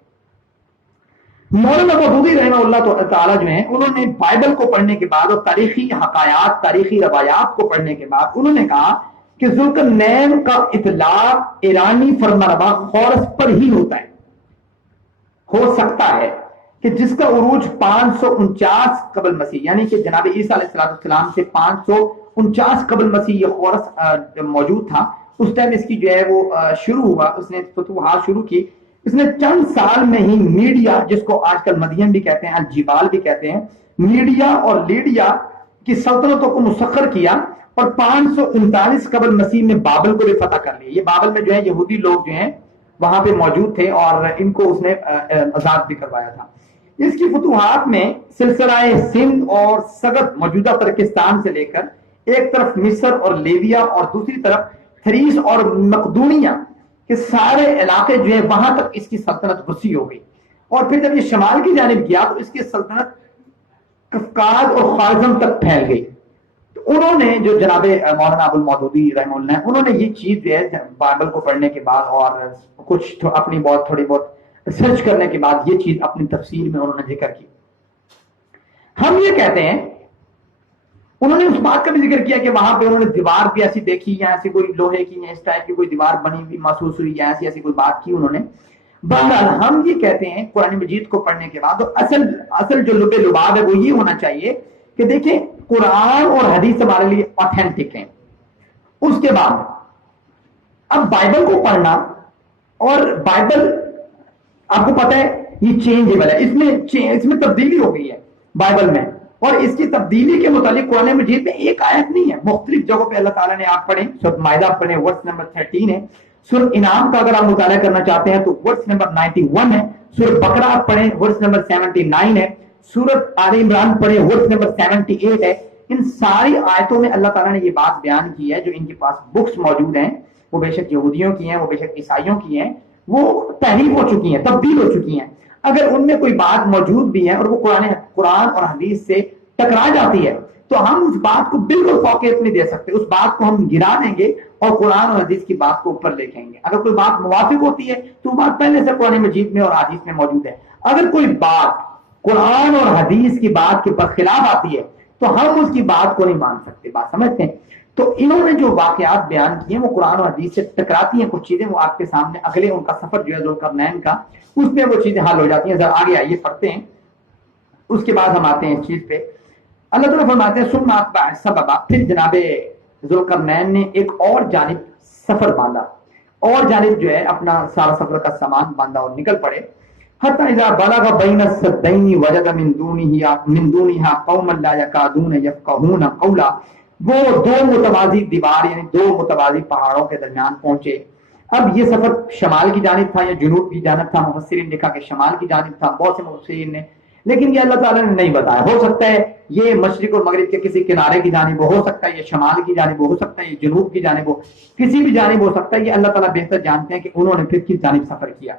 مولانا مودودی رحمہ اللہ تعالیٰ جو ہیں انہوں نے بائبل کو پڑھنے کے بعد اور تاریخی حقائق، تاریخی روایات کو پڑھنے کے بعد انہوں نے کہا کہ ذوالقرنین کا اطلاق ایرانی فرمانروا خورس پر ہی ہوتا ہے. ہو سکتا ہے کہ جس کا عروج 549 قبل مسیح، یعنی کہ جناب عیسیٰ علیہ السلام سے 549 قبل مسیح یہ خورس موجود تھا. اس ٹائم اس کی جو ہے وہ شروع ہوا، اس نے فتوحات شروع کی. اس نے چند سال میں ہی میڈیا، جس کو آج کل مدین بھی کہتے ہیں، الجبال بھی کہتے ہیں، میڈیا اور لیڈیا کی سلطنتوں کو مسخر کیا اور 539 قبل مسیح میں بابل کو بھی فتح کر لیا. یہ بابل میں جو ہے یہودی لوگ جو ہیں وہاں پہ موجود تھے اور ان کو اس نے آزاد بھی کروایا تھا. اس کی فتوحات میں سلسلہ سندھ اور سگد موجودہ ترکستان سے لے کر ایک طرف مصر اور لیبیا اور دوسری طرف تھریس اور مقدونیہ کہ سارے علاقے جو ہے وہاں تک اس کی سلطنت وسیع ہو گئی. اور پھر جب یہ شمال کی جانب گیا تو اس کی سلطنت کفکاز اور خوارزم تک پھیل گئی. تو انہوں نے جو جناب مولانا ابو المودودی رحمہ اللہ انہوں نے یہ چیز جو ہے بائبل کو پڑھنے کے بعد اور کچھ اپنی تھوڑی بہت ریسرچ کرنے کے بعد یہ چیز اپنی تفسیر میں انہوں نے ذکر کی. ہم یہ کہتے ہیں انہوں نے اس بات کا بھی ذکر کیا کہ وہاں پہ انہوں نے دیوار بھی ایسی دیکھی یا ایسی کوئی لوہے کی یا اس ٹائپ کی کوئی دیوار بنی ہوئی محسوس ہوئی یا ایسی کوئی بات کی انہوں نے. بہرحال ہم یہ کہتے ہیں قرآن مجید کو پڑھنے کے بعد اصل جو لب لباب ہے وہ یہ ہونا چاہیے کہ دیکھیں قرآن اور حدیث ہمارے لیے اوتھینٹک ہیں. اس کے بعد اب بائبل کو پڑھنا، اور بائبل آپ کو پتہ ہے یہ چینجیبل ہے، اس میں تبدیلی ہو گئی ہے بائبل میں. اور اس کی تبدیلی کے متعلق قرآن مجید میں ایک آیت نہیں ہے، مختلف جگہوں پہ اللہ تعالیٰ نے آپ پڑھیں. سورۃ مائدہ پڑھیں، ورس نمبر 13 ہے. سورۃ انعام کا اگر آپ مطالعہ کرنا چاہتے ہیں تو ورس نمبر 91 ہے. سورۃ بقرہ آپ پڑھیں، ورس نمبر 79 ہے. سورۃ آل عمران پڑھیں، ورس نمبر 78 ہے. ان ساری آیتوں میں اللہ تعالیٰ نے یہ بات بیان کی ہے جو ان کے پاس بکس موجود ہیں، وہ بے شک یہودیوں کی ہیں، وہ بے شک عیسائیوں کی ہیں، وہ تحریف ہو چکی ہیں، تبدیل ہو چکی ہیں. اگر ان میں کوئی بات موجود بھی ہے اور وہ قرآن اور حدیث سے ٹکرا جاتی ہے تو ہم اس بات کو بالکل فوقیت نہیں دے سکتے، اس بات کو ہم گرا دیں گے اور قرآن اور حدیث کی بات کو اوپر لے جائیں گے. اگر کوئی بات موافق ہوتی ہے تو وہ بات پہلے سے قرآن مجید میں اور حدیث میں موجود ہے. اگر کوئی بات قرآن اور حدیث کی بات کے برخلاف آتی ہے تو ہم اس کی بات کو نہیں مان سکتے. بات سمجھتے ہیں؟ تو انہوں نے جو واقعات بیان کیے وہ قرآن و حدیث سے ٹکراتی ہیں کچھ چیزیں، وہ آپ کے سامنے اگلے ان کا سفر جو ہے ذوالقرنین کا اس میں وہ چیزیں حل ہو جاتی ہیں. ذرا آگے آئیے پڑھتے ہیں، اس کے بعد ہم آتے ہیں اس چیز پہ. اللہ تعالیٰ فرماتے ہیں ثم اتبع سببا، پھر جناب ذوالقرنین نے ایک اور جانب سفر باندھا، اور جانب جو ہے اپنا سارا سفر کا سامان باندھا اور نکل پڑے. حتی اذا بلغ بین السدین وجد من دونها قوما لا یکادون یفقهون قولا، وہ دو متوازی دیوار یعنی دو متوازی پہاڑوں کے درمیان پہنچے. اب یہ سفر شمال کی جانب تھا یا جنوب کی جانب تھا؟ مفسرین نے کہا کہ شمال کی جانب تھا، بہت سے مفسرین نے، لیکن یہ اللہ تعالیٰ نے نہیں بتایا. ہو سکتا ہے یہ مشرق اور مغرب کے کسی کنارے کی جانب ہو سکتا ہے، یہ شمال کی جانب ہو سکتا ہے، یہ جنوب کی جانب ہو، کسی بھی جانب ہو سکتا ہے. یہ اللہ تعالیٰ بہتر جانتے ہیں کہ انہوں نے پھر کس جانب سفر کیا.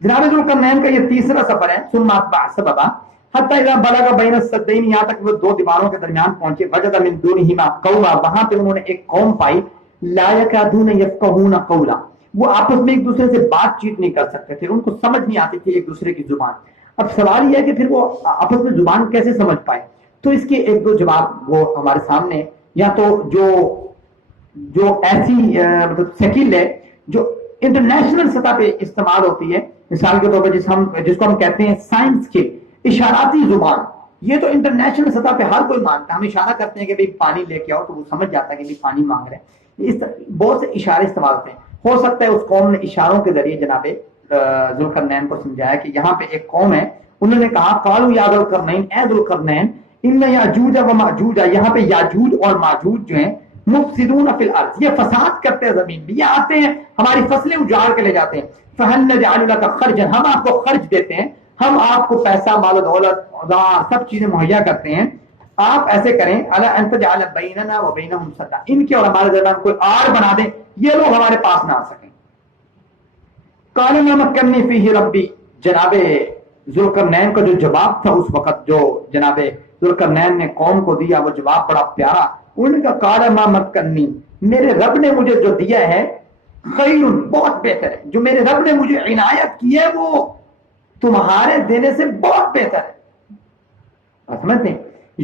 جناب ذوالقرنین کا یہ تیسرا سفر ہے. ثم اتبع سببا حتی اذا بلغ بین السدین، یہاں تک وہ دو دیواروں کے درمیان پہنچے. وجد من دونہما قوما، وہاں پہ انہوں نے ایک قوم پائی. لا یکادون یفقہون قولا، وہ آپس میں ایک دوسرے سے بات چیت نہیں کر سکتے تھے، ان کو سمجھ نہیں آتی تھی ایک دوسرے کی زبان. اب سوال یہ ہے کہ پھر وہ آپس میں زبان کیسے سمجھ پائے؟ تو اس کے ایک دو جواب وہ ہمارے سامنے. یا تو جو ایسی مطلب سکل ہے جو انٹرنیشنل سطح پہ استعمال ہوتی ہے، مثال کے طور پہ جس کو ہم کہتے ہیں سائنس کے اشاراتی زبان. یہ تو انٹرنیشنل سطح پہ ہر کوئی مانتا ہے. ہم اشارہ کرتے ہیں کہ بھئی پانی لے کے آؤ تو وہ سمجھ جاتا ہے کہ بھئی پانی مانگ رہے ہیں. بہت سے اشارے استعمال ہوتے ہیں. ہو سکتا ہے اس قوم نے اشاروں کے ذریعے جناب ذوالقرنین کو سمجھایا کہ یہاں پہ ایک قوم ہے. انہوں نے کہا قالوا یا ذوالقرنین، اے ذوالقرنین، ان یاجوج و ماجوج، یہاں پہ یاجوج اور ماجوج جو ہیں مفسدون فی الارض، یہ فساد کرتے ہیں زمین میں، یہ آتے ہیں ہماری فصلیں اجاڑ کے لے جاتے ہیں. فہل نجعل لک خرجا، ہم آپ کو خرچ دیتے ہیں، ہم آپ کو پیسہ مال و دولت اوزار سب چیزیں مہیا کرتے ہیں. آپ ایسے کریں الا ان تجعل بیننا و بینہم سدا، ان کے اور ہمارے درمیان کوئی آڑ بنا دیں، یہ لوگ ہمارے پاس نہ آ سکیں. قال ما مکنی فیہ ربی، جناب ذوالقرنین کا جو جواب تھا اس وقت، جو جناب ذوالقرنین نے قوم کو دیا، وہ جواب بڑا پیارا. ان کا قال ما مکنی، میرے رب نے مجھے جو دیا ہے خیر، بہت بہتر ہے. جو میرے رب نے مجھے عنایت کی ہے وہ تمہارے دینے سے بہت بہتر ہے. سمجھتے ہیں؟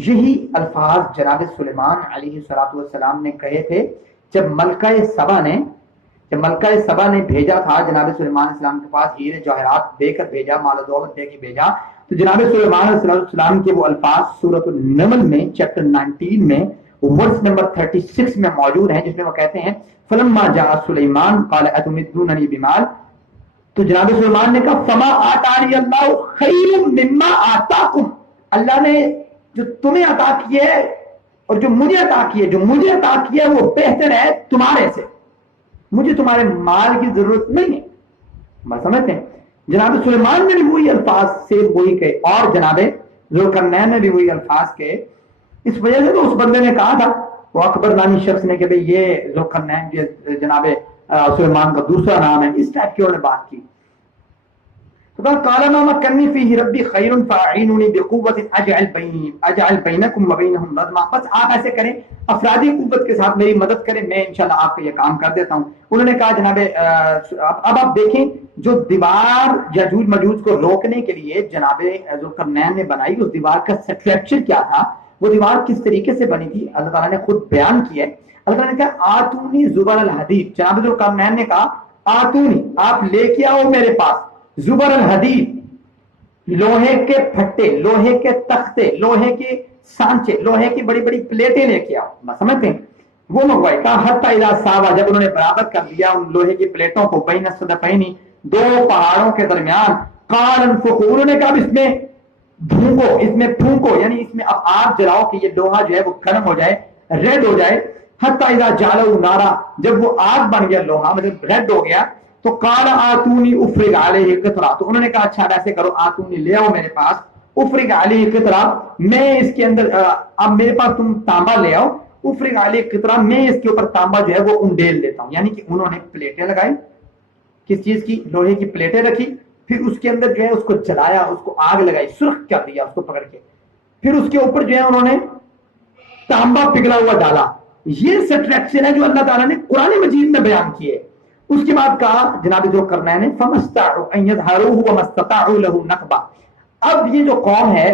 یہی الفاظ جناب سلیمان علیہ السلام نے کہے تھے جب ملکہ سبا نے بھیجا تھا جناب سلیمان علیہ السلام کے پاس ہیرے جواہرات دے کر بھیجا، مال و دولت دے کے بھیجا. تو جناب سلیمان علیہ السلام کے وہ الفاظ سورۃ النمل میں چیپٹر 19 میں ورس نمبر 36 میں موجود ہیں، جس میں وہ کہتے ہیں فلما جاء سلیمان قال اتمدوننی بمال. تو جناب سلیمان نے کہا فما آتانی اللہ خیر مما آتاکم، اللہ نے جو تمہیں عطا کیے اور جو مجھے عطا کیے وہ بہتر ہے تمہارے سے، مجھے تمہارے مال کی ضرورت نہیں ہے. بات سمجھتے ہیں؟ جناب سلیمان نے بھی وہی الفاظ سے وہی کہے، اور جناب ذوالقرنین نے بھی وہی الفاظ کہے. اس وجہ سے تو اس بندے نے کہا تھا، وہ اکبر نامی شخص نے، کہ بھئی یہ ذوالقرنین جناب سلیمان کا دوسرا نام ہے. اس ٹائپ کی انہوں نے بات کی. قال ما مکنی فیہ ربی خیر فاعینونی بقوت اجعل بینکم و بینہم ردما. بس آپ ایسے کریں، افرادی قوت کے ساتھ میری مدد کریں، میں انشاءاللہ آپ کو یہ کام کر دیتا ہوں. انہوں نے کہا جناب اب آپ دیکھیں جو دیوار یاجوج ماجوج کو روکنے کے لیے جناب ذوالقرنین نے بنائی، اس دیوار کا اسٹرکچر کیا تھا، وہ دیوار کس طریقے سے بنی تھی، اللہ تعالیٰ نے خود بیان کیا ہے. اللہ تعالیٰ نے کہا آتونی زبر الحدید، جناب ذوالقرنین نے کہا آتونی، آپ لے کے آؤ میرے پاس زبر الحدید، لوہے کے پھٹے، لوہے کے تختے، لوہے کے سانچے، لوہے کی بڑی بڑی پلیٹیں لے کے آؤ. سمجھتے ہیں؟ وہ منگوائی. کہا حتی اذا ساوا، جب انہوں نے برابر کر دیا ان لوہے کی پلیٹوں کو، بین الصدفین، دو پہاڑوں کے درمیان، قال انفخوا، انہوں نے کہا اس میں بھونکو، اس میں پھونکو، یعنی اس میں اب آگ جلاؤ کہ یہ لوہا جو ہے وہ گرم ہو جائے، ریڈ ہو جائے. حتی اذا جعلوا نارا، جب وہ آگ بن گیا، لوہا مطلب ریڈ ہو گیا، تو قال آتونی افرغ علیہ قطرہ، تو انہوں نے کہا اچھا ایسے کرو، آتونی لے آؤ میرے پاس، افرغ علیہ قطرہ، میں اس کے اندر اب میرے پاس تم تانبا لے آؤ، افرغ علیہ قطرہ، میں اس کے اوپر تانبا جو ہے وہ انڈیل دیتا ہوں. یعنی کہ انہوں نے پلیٹیں لگائی، کس چیز کی؟ لوہے کی پلیٹیں رکھی، پھر اس کے اندر جو ہے اس کو جلایا، اس کو آگ لگائی، سرخ کر دیا اس کو پکڑ کے، پھر اس کے اوپر جو ہے انہوں نے تانبا پگھلا ہوا ڈالا. یہ سٹرکچر ہے جو اللہ تعالیٰ نے قرآن مجید میں بیان کیے. اس کے بعد کہا جناب ذوالقرنین نے فمستطاعوا ان یظہروہ وما استطاعوا لہ نقبا. اب یہ جو قوم ہے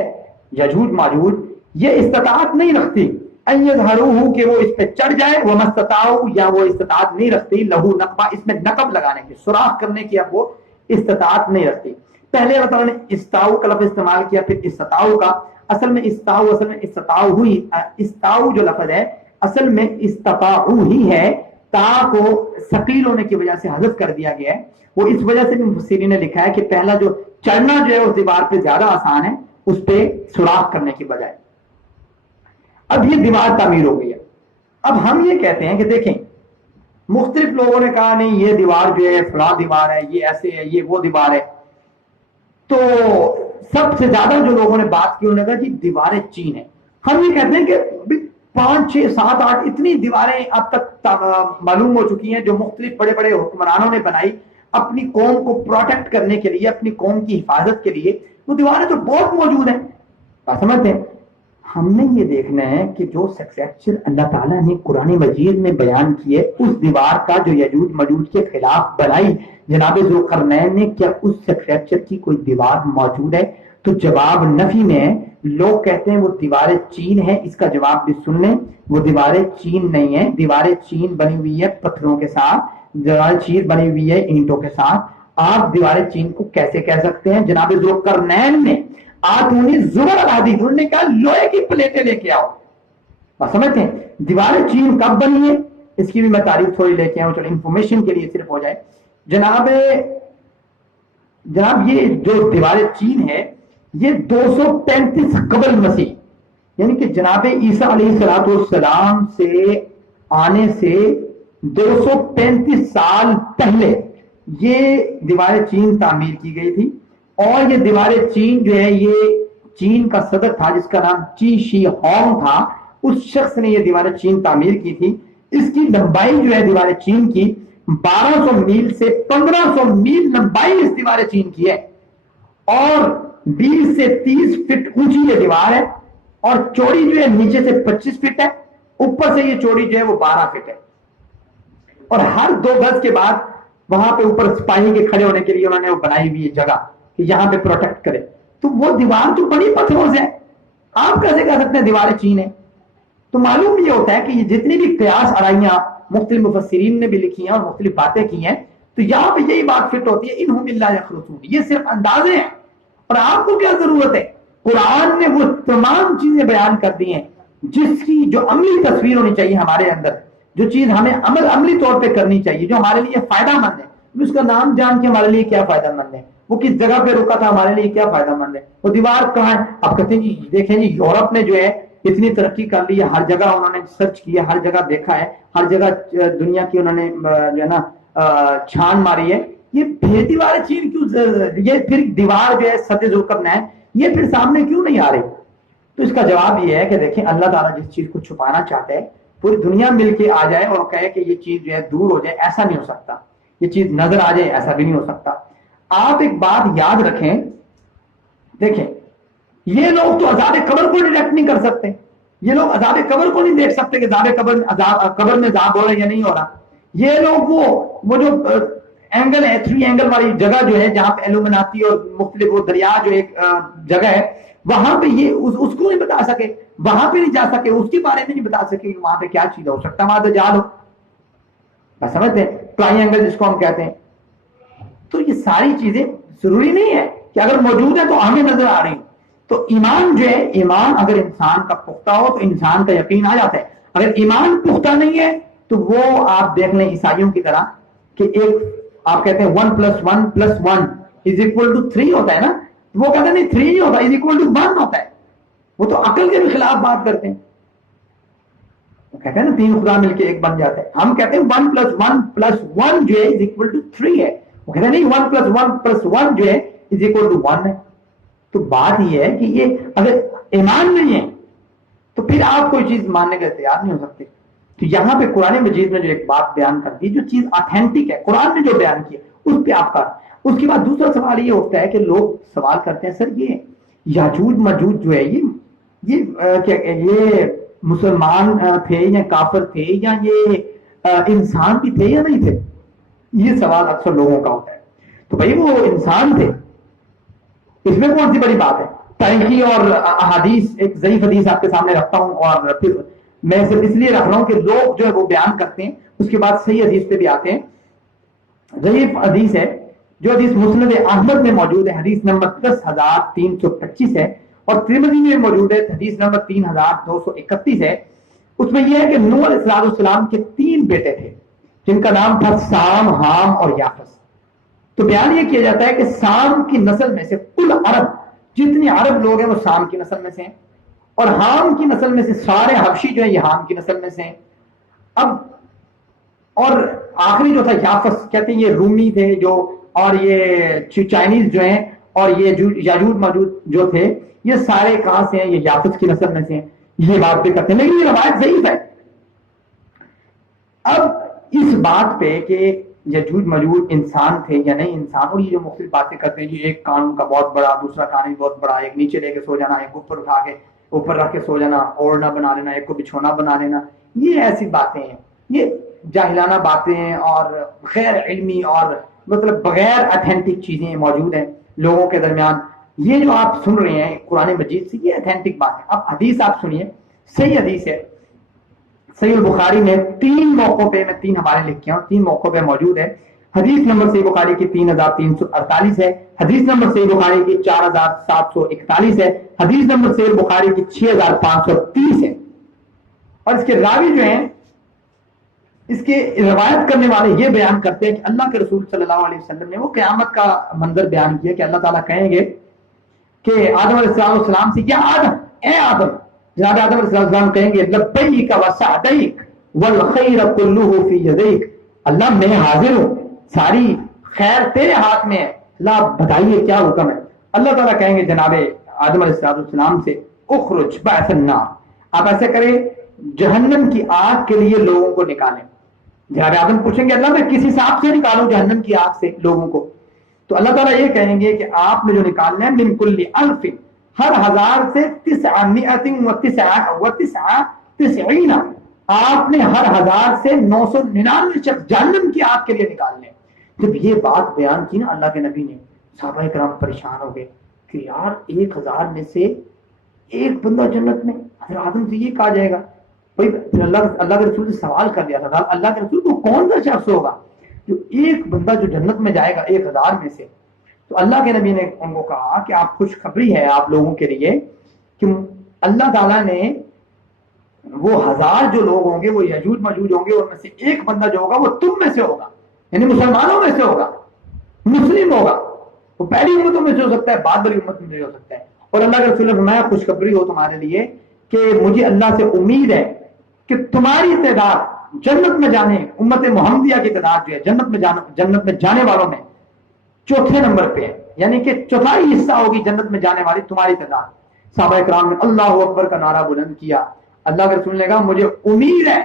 یاجوج ماجوج، یہ استطاعت نہیں رکھتی ان یظہروہ کہ وہ اس پہ چڑھ جائے، وما استطاعوا، یا وہ استطاعت نہیں رکھتی لہ نقبا، اس میں نقب لگانے کی، سوراخ کرنے کی اب وہ استطاعت نہیں رکھتی. پہلے اللہ تعالیٰ نے استاؤ کا لفظ استعمال کیا، پھر استطاعوا کا. اصل میں استطاعوا ہوئی، استاؤ جو لفظ ہے اصل میں استطاعوا ہی ہے، تا کو ثقیل ہونے کی وجہ سے حذف کر دیا گیا ہے. وہ اس وجہ سے بھی مفسرین نے لکھا ہے کہ پہلا جو چڑھنا جو ہے اس دیوار پہ زیادہ آسان ہے اس پہ سوراخ کرنے کی بجائے. اب یہ دیوار تعمیر ہو گئی ہے. اب ہم یہ کہتے ہیں کہ دیکھیں مختلف لوگوں نے کہا نہیں یہ دیوار جو ہے فلاں دیوار ہے، یہ ایسے ہے، یہ وہ دیوار ہے. تو سب سے زیادہ جو لوگوں نے بات کی انہوں نے کہا جی دیواریں چین ہیں. ہم یہ کہتے ہیں کہ 5 6 7 8 اتنی دیواریں اب تک معلوم ہو چکی ہیں جو مختلف بڑے بڑے حکمرانوں نے بنائی اپنی قوم کو پروٹیکٹ کرنے کے لیے، اپنی قوم کی حفاظت کے لیے. وہ دیواریں تو بہت موجود ہیں. سمجھتے ہیں ہم نے یہ دیکھنا ہے کہ جو سٹرکچر اللہ تعالیٰ نے قرآن مجید میں بیان کیے اس دیوار کا جو یجوج مجوج کے خلاف بنائی جناب ذوالقرنین نے، کیا اس سٹرکچر کی کوئی دیوار موجود ہے؟ تو جواب نفی میں ہے. لوگ کہتے ہیں وہ دیواریں چین ہیں. اس کا جواب بھی سن لیں، وہ دیواریں چین نہیں ہیں. دیواریں چین بنی ہوئی ہے پتھروں کے ساتھ، دیواریں چین بنی ہوئی ہے اینٹوں کے ساتھ. آپ دیواریں چین کو کیسے کہہ سکتے ہیں؟ جناب ذوالقرنین نے آتونی زبر الحدید، انہوں نے کہا لوہے کی پلیٹیں لے کے آؤ. آپ سمجھتے ہیں دیواریں چین کب بنی ہے؟ اس کی بھی میں تاریخ تھوڑی لے کے آؤں، چلو انفارمیشن کے لیے صرف ہو جائے. جناب یہ جو دیواریں چین ہے یہ 235 قبل مسیح، یعنی کہ جناب عیسیٰ علیہ السلام سے آنے سے 235 سال پہلے یہ دیواریں چین تعمیر کی گئی تھی. اور یہ دیواریں چین جو ہے یہ چین کا صدر تھا جس کا نام چی شی ہونگ تھا، اس شخص نے یہ دیواریں چین تعمیر کی تھی. اس کی لمبائی جو ہے دیواریں چین کی 1200 میل سے 1500 میل لمبائی اس دیواریں چین کی ہے، اور 20 سے 30 فٹ اونچی یہ دیوار ہے، اور چوڑی جو ہے نیچے سے 25 فٹ ہے، اوپر سے یہ چوڑی جو ہے وہ 12 فٹ ہے. اور ہر 2 گز کے بعد وہاں پہ اوپر سپاہی کے کھڑے ہونے کے لیے انہوں نے وہ بنائی ہوئی جگہ کہ یہاں پہ پروٹیکٹ کرے. تو وہ دیوار تو بڑی پتھروں سے ہے، آپ کیسے کہہ سکتے ہیں دیواریں چین ہیں؟ تو معلوم یہ ہوتا ہے کہ یہ جتنی بھی قیاس اڑائیاں مختلف مفسرین نے بھی لکھی ہیں اور مختلف باتیں کی ہیں، تو یہاں پہ یہی بات فٹ ہوتی ہے انہم الا یخرصون، یہ صرف اندازے ہیں. اور آپ کو کیا ضرورت ہے؟ قرآن نے وہ تمام چیزیں بیان کر دی ہیں جس کی جو عملی تصویر ہونی چاہیے ہمارے اندر، جو چیز ہمیں عملی طور پہ کرنی چاہیے، جو ہمارے لیے فائدہ مند ہے. اس کا نام جان کے ہمارے لیے کیا فائدہ مند ہے، وہ کس جگہ پہ رکا تھا ہمارے لیے کیا فائدہ مند ہے، وہ دیوار کہاں ہے. آپ کہتے ہیں جی دیکھیں جی یورپ نے جو ہے اتنی ترقی کر لی ہے، ہر جگہ انہوں نے سرچ کیا، ہر جگہ دیکھا ہے، ہر جگہ دنیا کی انہوں نے جو ہے نا چھان ماری ہے. یہ پھر دیوار چین کیوں، یہ پھر دیوار جو ہے سد ذوالقرنین یہ پھر سامنے کیوں نہیں آ رہی؟ تو اس کا جواب یہ ہے کہ دیکھیں اللہ تعالیٰ جس چیز کو چھپانا چاہتا ہے پوری دنیا مل کے آ جائے اور کہے کہ یہ چیز جو ہے دور ہو جائے، ایسا نہیں ہو سکتا. یہ چیز نظر آ جائے ایسا بھی نہیں ہو سکتا. آپ ایک بات یاد رکھیں، دیکھیں یہ لوگ تو عذاب قبر کو ڈیٹیکٹ نہیں کر سکتے، یہ لوگ عذاب قبر کو نہیں دیکھ سکتے کہ قبر میں عذاب ہو رہا ہے یا نہیں ہو رہا. یہ لوگ وہ جو اینگل ہے 3 اینگل والی جگہ جو ہے جہاں پہ ایلومناتی اور مختلف وہ دریا جو ایک جگہ ہے وہاں پہ یہ اس کو نہیں بتا سکے، وہاں پہ نہیں جا سکے، اس کے بارے میں نہیں بتا سکے کہ وہاں پہ کیا چیز ہو سکتا ہے، وہاں دجال ہو. سمجھتے ہیں ٹرائی اینگل جس کو ہم کہتے ہیں. تو یہ ساری چیزیں ضروری نہیں ہے کہ اگر موجود ہے تو ہمیں نظر آ رہی. تو ایمان جو ہے، ایمان اگر انسان کا پختہ ہو تو انسان کا یقین آ جاتا ہے. اگر ایمان پختہ نہیں ہے تو وہ آپ دیکھ لیں عیسائیوں کی طرح کہ ایک آپ کہتے ہیں 1 + 1 + 1 = 3 ہوتا ہے نا، وہ کہتے ہیں نہیں 3 نہیں ہوتا، = 1 ہوتا ہے. وہ تو عقل کے بھی خلاف بات کرتے ہیں. وہ کہتے ہیں نا 3 خدا مل کے ایک بن جاتا ہے، ہم کہتے ہیں 1 + 1 + 1 جو ہے = 3 ہے. وہ کہتے ہیں نہیں 1 + 1 + 1 جو ہے = 1 ہے. تو بات یہ ہے کہ یہ اگر ایمان نہیں ہے تو پھر آپ کوئی چیز ماننے کے تیار نہیں ہو سکتے. تو یہاں پہ قرآن مجید میں جو ایک بات بیان کر دی، جو چیز آتھینٹک ہے قرآن نے جو بیان کی اس پہ آپ کا. اس کے بعد دوسرا سوال یہ ہوتا ہے کہ لوگ سوال کرتے ہیں سر یہ یاجوج ماجوج جو ہے یہ مسلمان تھے یا کافر تھے یا یہ انسان بھی تھے یا نہیں تھے؟ یہ سوال اکثر لوگوں کا ہوتا ہے. تو بھائی وہ انسان تھے، اس میں کون سی بڑی بات ہے؟ تاریخی اور احادیث، ایک ضعیف حدیث آپ کے سامنے رکھتا ہوں، اور پھر میں صرف اس لیے رکھ رہا ہوں کہ لوگ جو ہے وہ بیان کرتے ہیں اس کے بعد صحیح حدیث پہ بھی آتے ہیں. ضعیف حدیث ہے جو حدیث مسند احمد میں موجود ہے، حدیث نمبر 10,325 ہے، اور ترمذی میں موجود ہے حدیث نمبر 3,231 ہے. اس میں یہ ہے کہ نوح علیہ السلام کے 3 بیٹے تھے جن کا نام تھا سام، حام اور یافس. تو بیان یہ کیا جاتا ہے کہ سام کی نسل میں سے کل عرب، جتنے عرب لوگ ہیں وہ سام کی نسل میں سے ہیں، اور حام کی نسل میں سے سارے حبشی جو ہے یہ حام کی نسل میں سے ہیں. اب اور آخری جو تھا یافس کہتے ہیں یہ رومی تھے جو, اور یہ چائنیز جو ہیں, اور یہ یاجوج ماجوج جو تھے یہ سارے کہاں سے ہیں, یہ یافس کی نسل میں سے ہیں. یہ بات بھی کرتے ہیں لیکن یہ روایت ضعیف ہے. اب اس بات پہ کہ یجوج ماجوج انسان تھے یا نہیں انسان, اور یہ جو مختلف باتیں کرتے ہیں, ایک کان کا بہت بڑا, دوسرا کان بھی بہت بڑا, ایک نیچے لے کے سو جانا, ایک اوپر اٹھا کے اوپر رکھ کے سو جانا, اوڑھنا بنا لینا, ایک کو بچھونا بنا لینا, یہ ایسی باتیں ہیں, یہ جاہلانہ باتیں ہیں اور غیر علمی اور مطلب بغیر اتھینٹک چیزیں موجود ہیں لوگوں کے درمیان. یہ جو آپ سن رہے ہیں قرآن مجید سے یہ اتھینٹک بات ہے. اب حدیث آپ سنیے, صحیح حدیث ہے, صحیح البخاری میں 3 موقعوں پہ, میں 3 حوالے لکھ کے ہوں, 3 موقعوں پہ موجود ہے. حدیث نمبر صحیح بخاری کی 3348 ہے, حدیث نمبر صحیح بخاری کی 4741 ہے, حدیث نمبر صحیح بخاری کی 6530 ہے. اور اس کے راوی جو ہیں, اس کے روایت کرنے والے یہ بیان کرتے ہیں کہ اللہ کے رسول صلی اللہ علیہ وسلم نے وہ قیامت کا منظر بیان کیا کہ اللہ تعالیٰ کہیں گے کہ آدم علیہ السلام سے, یا آدم, اے آدم, جناب آدم علیہ السلام کہیں گے لبیک وسعدیک والخیر کلہ فی یدیک, اللہ میں حاضر ہوں, ساری خیر تیرے ہاتھ میں ہے, اللہ بتائیے کیا حکم ہے. اللہ تعالیٰ کہیں گے جناب آدم علیہ السلام سے اخرج بعث النار, آپ ایسے کریں جہنم کی آگ کے لیے لوگوں کو نکالیں. جناب آدم پوچھیں گے اللہ میں کس حساب سے نکالوں جہنم کی آگ سے لوگوں کو, تو اللہ تعالیٰ یہ کہیں گے کہ آپ نے جو نکالنا ہے من کل الف, ہر 1000 سے 999 آپ نے ہر 1000 سے 999 شخص جہنم کی آگ کے لیے نکالنے. جب یہ بات بیان کی نا اللہ کے نبی نے, صحابہ کرام پریشان ہو گئے کہ یار 1000 میں سے ایک بندہ جنت میں, حضرت آدم سے یہ کہا جائے گا. اللہ کے رسول سے سوال کر دیا تھا, اللہ کے رسول کو کون سا شخص ہوگا جو ایک بندہ جو جنت میں جائے گا 1000 میں سے. تو اللہ کے نبی نے ان کو کہا کہ آپ خوشخبری ہے آپ لوگوں کے لیے کہ اللہ تعالیٰ نے وہ 1000 جو لوگ ہوں گے وہ یجوج ماجوج ہوں گے, ان میں سے ایک بندہ جو ہوگا وہ تم میں سے ہوگا, یعنی مسلمانوں میں سے ہوگا, مسلم ہوگا. وہ پہلی امتوں میں سے ہو سکتا ہے, بعد والی امت میں سے ہو سکتا ہے. اور اللہ کے رسول نے فرمایا خوشخبری ہو تمہارے لیے کہ مجھے اللہ سے امید ہے کہ تمہاری تعداد جنت میں جانے, امت محمدیہ کی تعداد جو ہے جنت میں جانے والوں میں 4تھے نمبر پہ ہے, یعنی کہ 4تھائی حصہ ہوگی جنت میں جانے والی تمہاری تعداد. صحابہ کرام نے اللہ اکبر کا نعرہ بلند کیا. اللہ کے رسول نے کہا مجھے امید ہے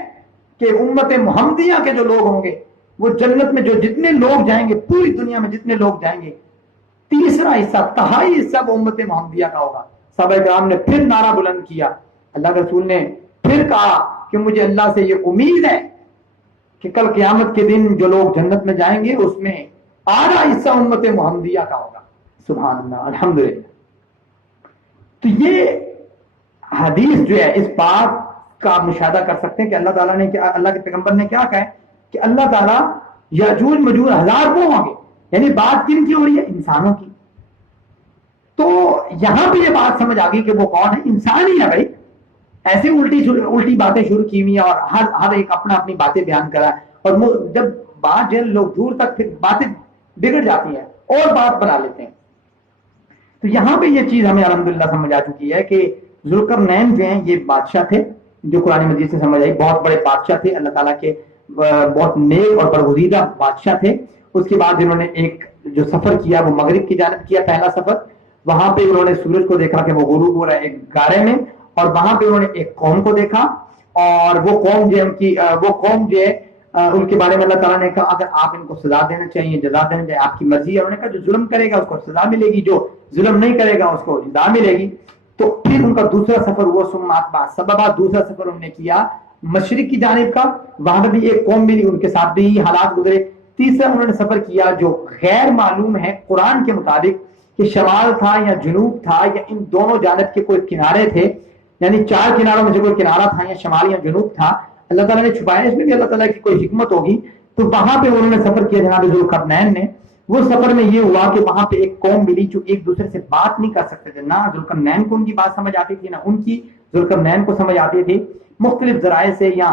کہ امت محمدیہ کے جو لوگ ہوں گے وہ جنت میں جو جتنے لوگ جائیں گے, پوری دنیا میں جتنے لوگ جائیں گے, 3 حصہ 3/4 حصہ وہ امت محمدیہ کا ہوگا. صحابہ کرام نے پھر نعرہ بلند کیا. اللہ کے رسول نے پھر کہا کہ مجھے اللہ سے یہ امید ہے کہ کل قیامت کے دن جو لوگ جنت میں جائیں گے اس میں آدھا حصہ امت محمدیہ کا ہوگا. سبحان اللہ, الحمدللہ. تو یہ حدیث جو ہے اس بات کا آپ مشاہدہ کر سکتے ہیں کہ اللہ تعالیٰ نے کیا, اللہ کے پیغمبر نے کیا کہا ہے کہ اللہ تعالیٰ یاجوج ماجوج 1000 کو ہوں گے, یعنی بات کن کی ہو رہی ہے, انسانوں کی. تو یہاں پہ یہ بات سمجھ آ گئی کہ وہ کون ہے, انسان ہی ہے بھائی. ایسے الٹی باتیں شروع کی ہوئی اور ہر ایک اپنی باتیں بیان کرا, اور جب بات جو لوگ دور تک پھر باتیں بگڑ جاتی ہیں اور بات بنا لیتے ہیں. تو یہاں پہ یہ چیز ہمیں الحمدللہ سمجھ آ چکی ہے کہ ذوالقرنین جو ہیں یہ بادشاہ تھے جو قرآن مجید سے سمجھ آئی, بہت بڑے بادشاہ تھے, اللہ تعالیٰ کے بہت نیک اور برگزیدہ بادشاہ تھے. اس کے بعد انہوں نے ایک جو سفر کیا وہ مغرب کی جانب کیا, پہلا سفر. وہاں پہ انہوں نے سورج کو دیکھا کہ وہ غروب ہو رہا ہے ایک گارے میں, اور وہاں پہ انہوں نے ایک قوم کو دیکھا, اور وہ قوم جو ہے ان کے بارے میں اللہ تعالیٰ نے کہا اگر آپ ان کو سزا دینا چاہیے, جزا دینا چاہیے, آپ کی مرضی ہے. انہوں نے کہا جو ظلم کرے گا اس کو سزا ملے گی, جو ظلم نہیں کرے گا اس کو جزا ملے گی. تو پھر ان کا دوسرا سفر ہوا سببا, دوسرا سفر انہوں نے کیا مشرق کی جانب کا, وہاں پہ بھی ایک قوم ملی, ان کے ساتھ بھی حالات گزرے. تیسرا انہوں نے سفر کیا جو غیر معلوم ہے قرآن کے مطابق کہ شمال تھا یا جنوب تھا یا ان دونوں جانب کے کوئی کنارے تھے, یعنی 4 کناروں میں سے کوئی کنارہ تھا یا شمال یا جنوب تھا. اللہ تعالیٰ نے چھپایا, اس میں بھی اللہ تعالیٰ کی کوئی حکمت ہوگی. تو وہاں پہ انہوں نے سفر کیا جناب ذوالقرنین نے. وہ سفر میں یہ ہوا کہ وہاں پہ ایک قوم ملی جو ایک دوسرے سے بات نہیں کر سکتے تھے, نہ ذوالقرنین کو ان کی بات سمجھ آتی تھی نہ ان کی ذوالقرنین کو سمجھ آتی تھی. مختلف ذرائع سے یا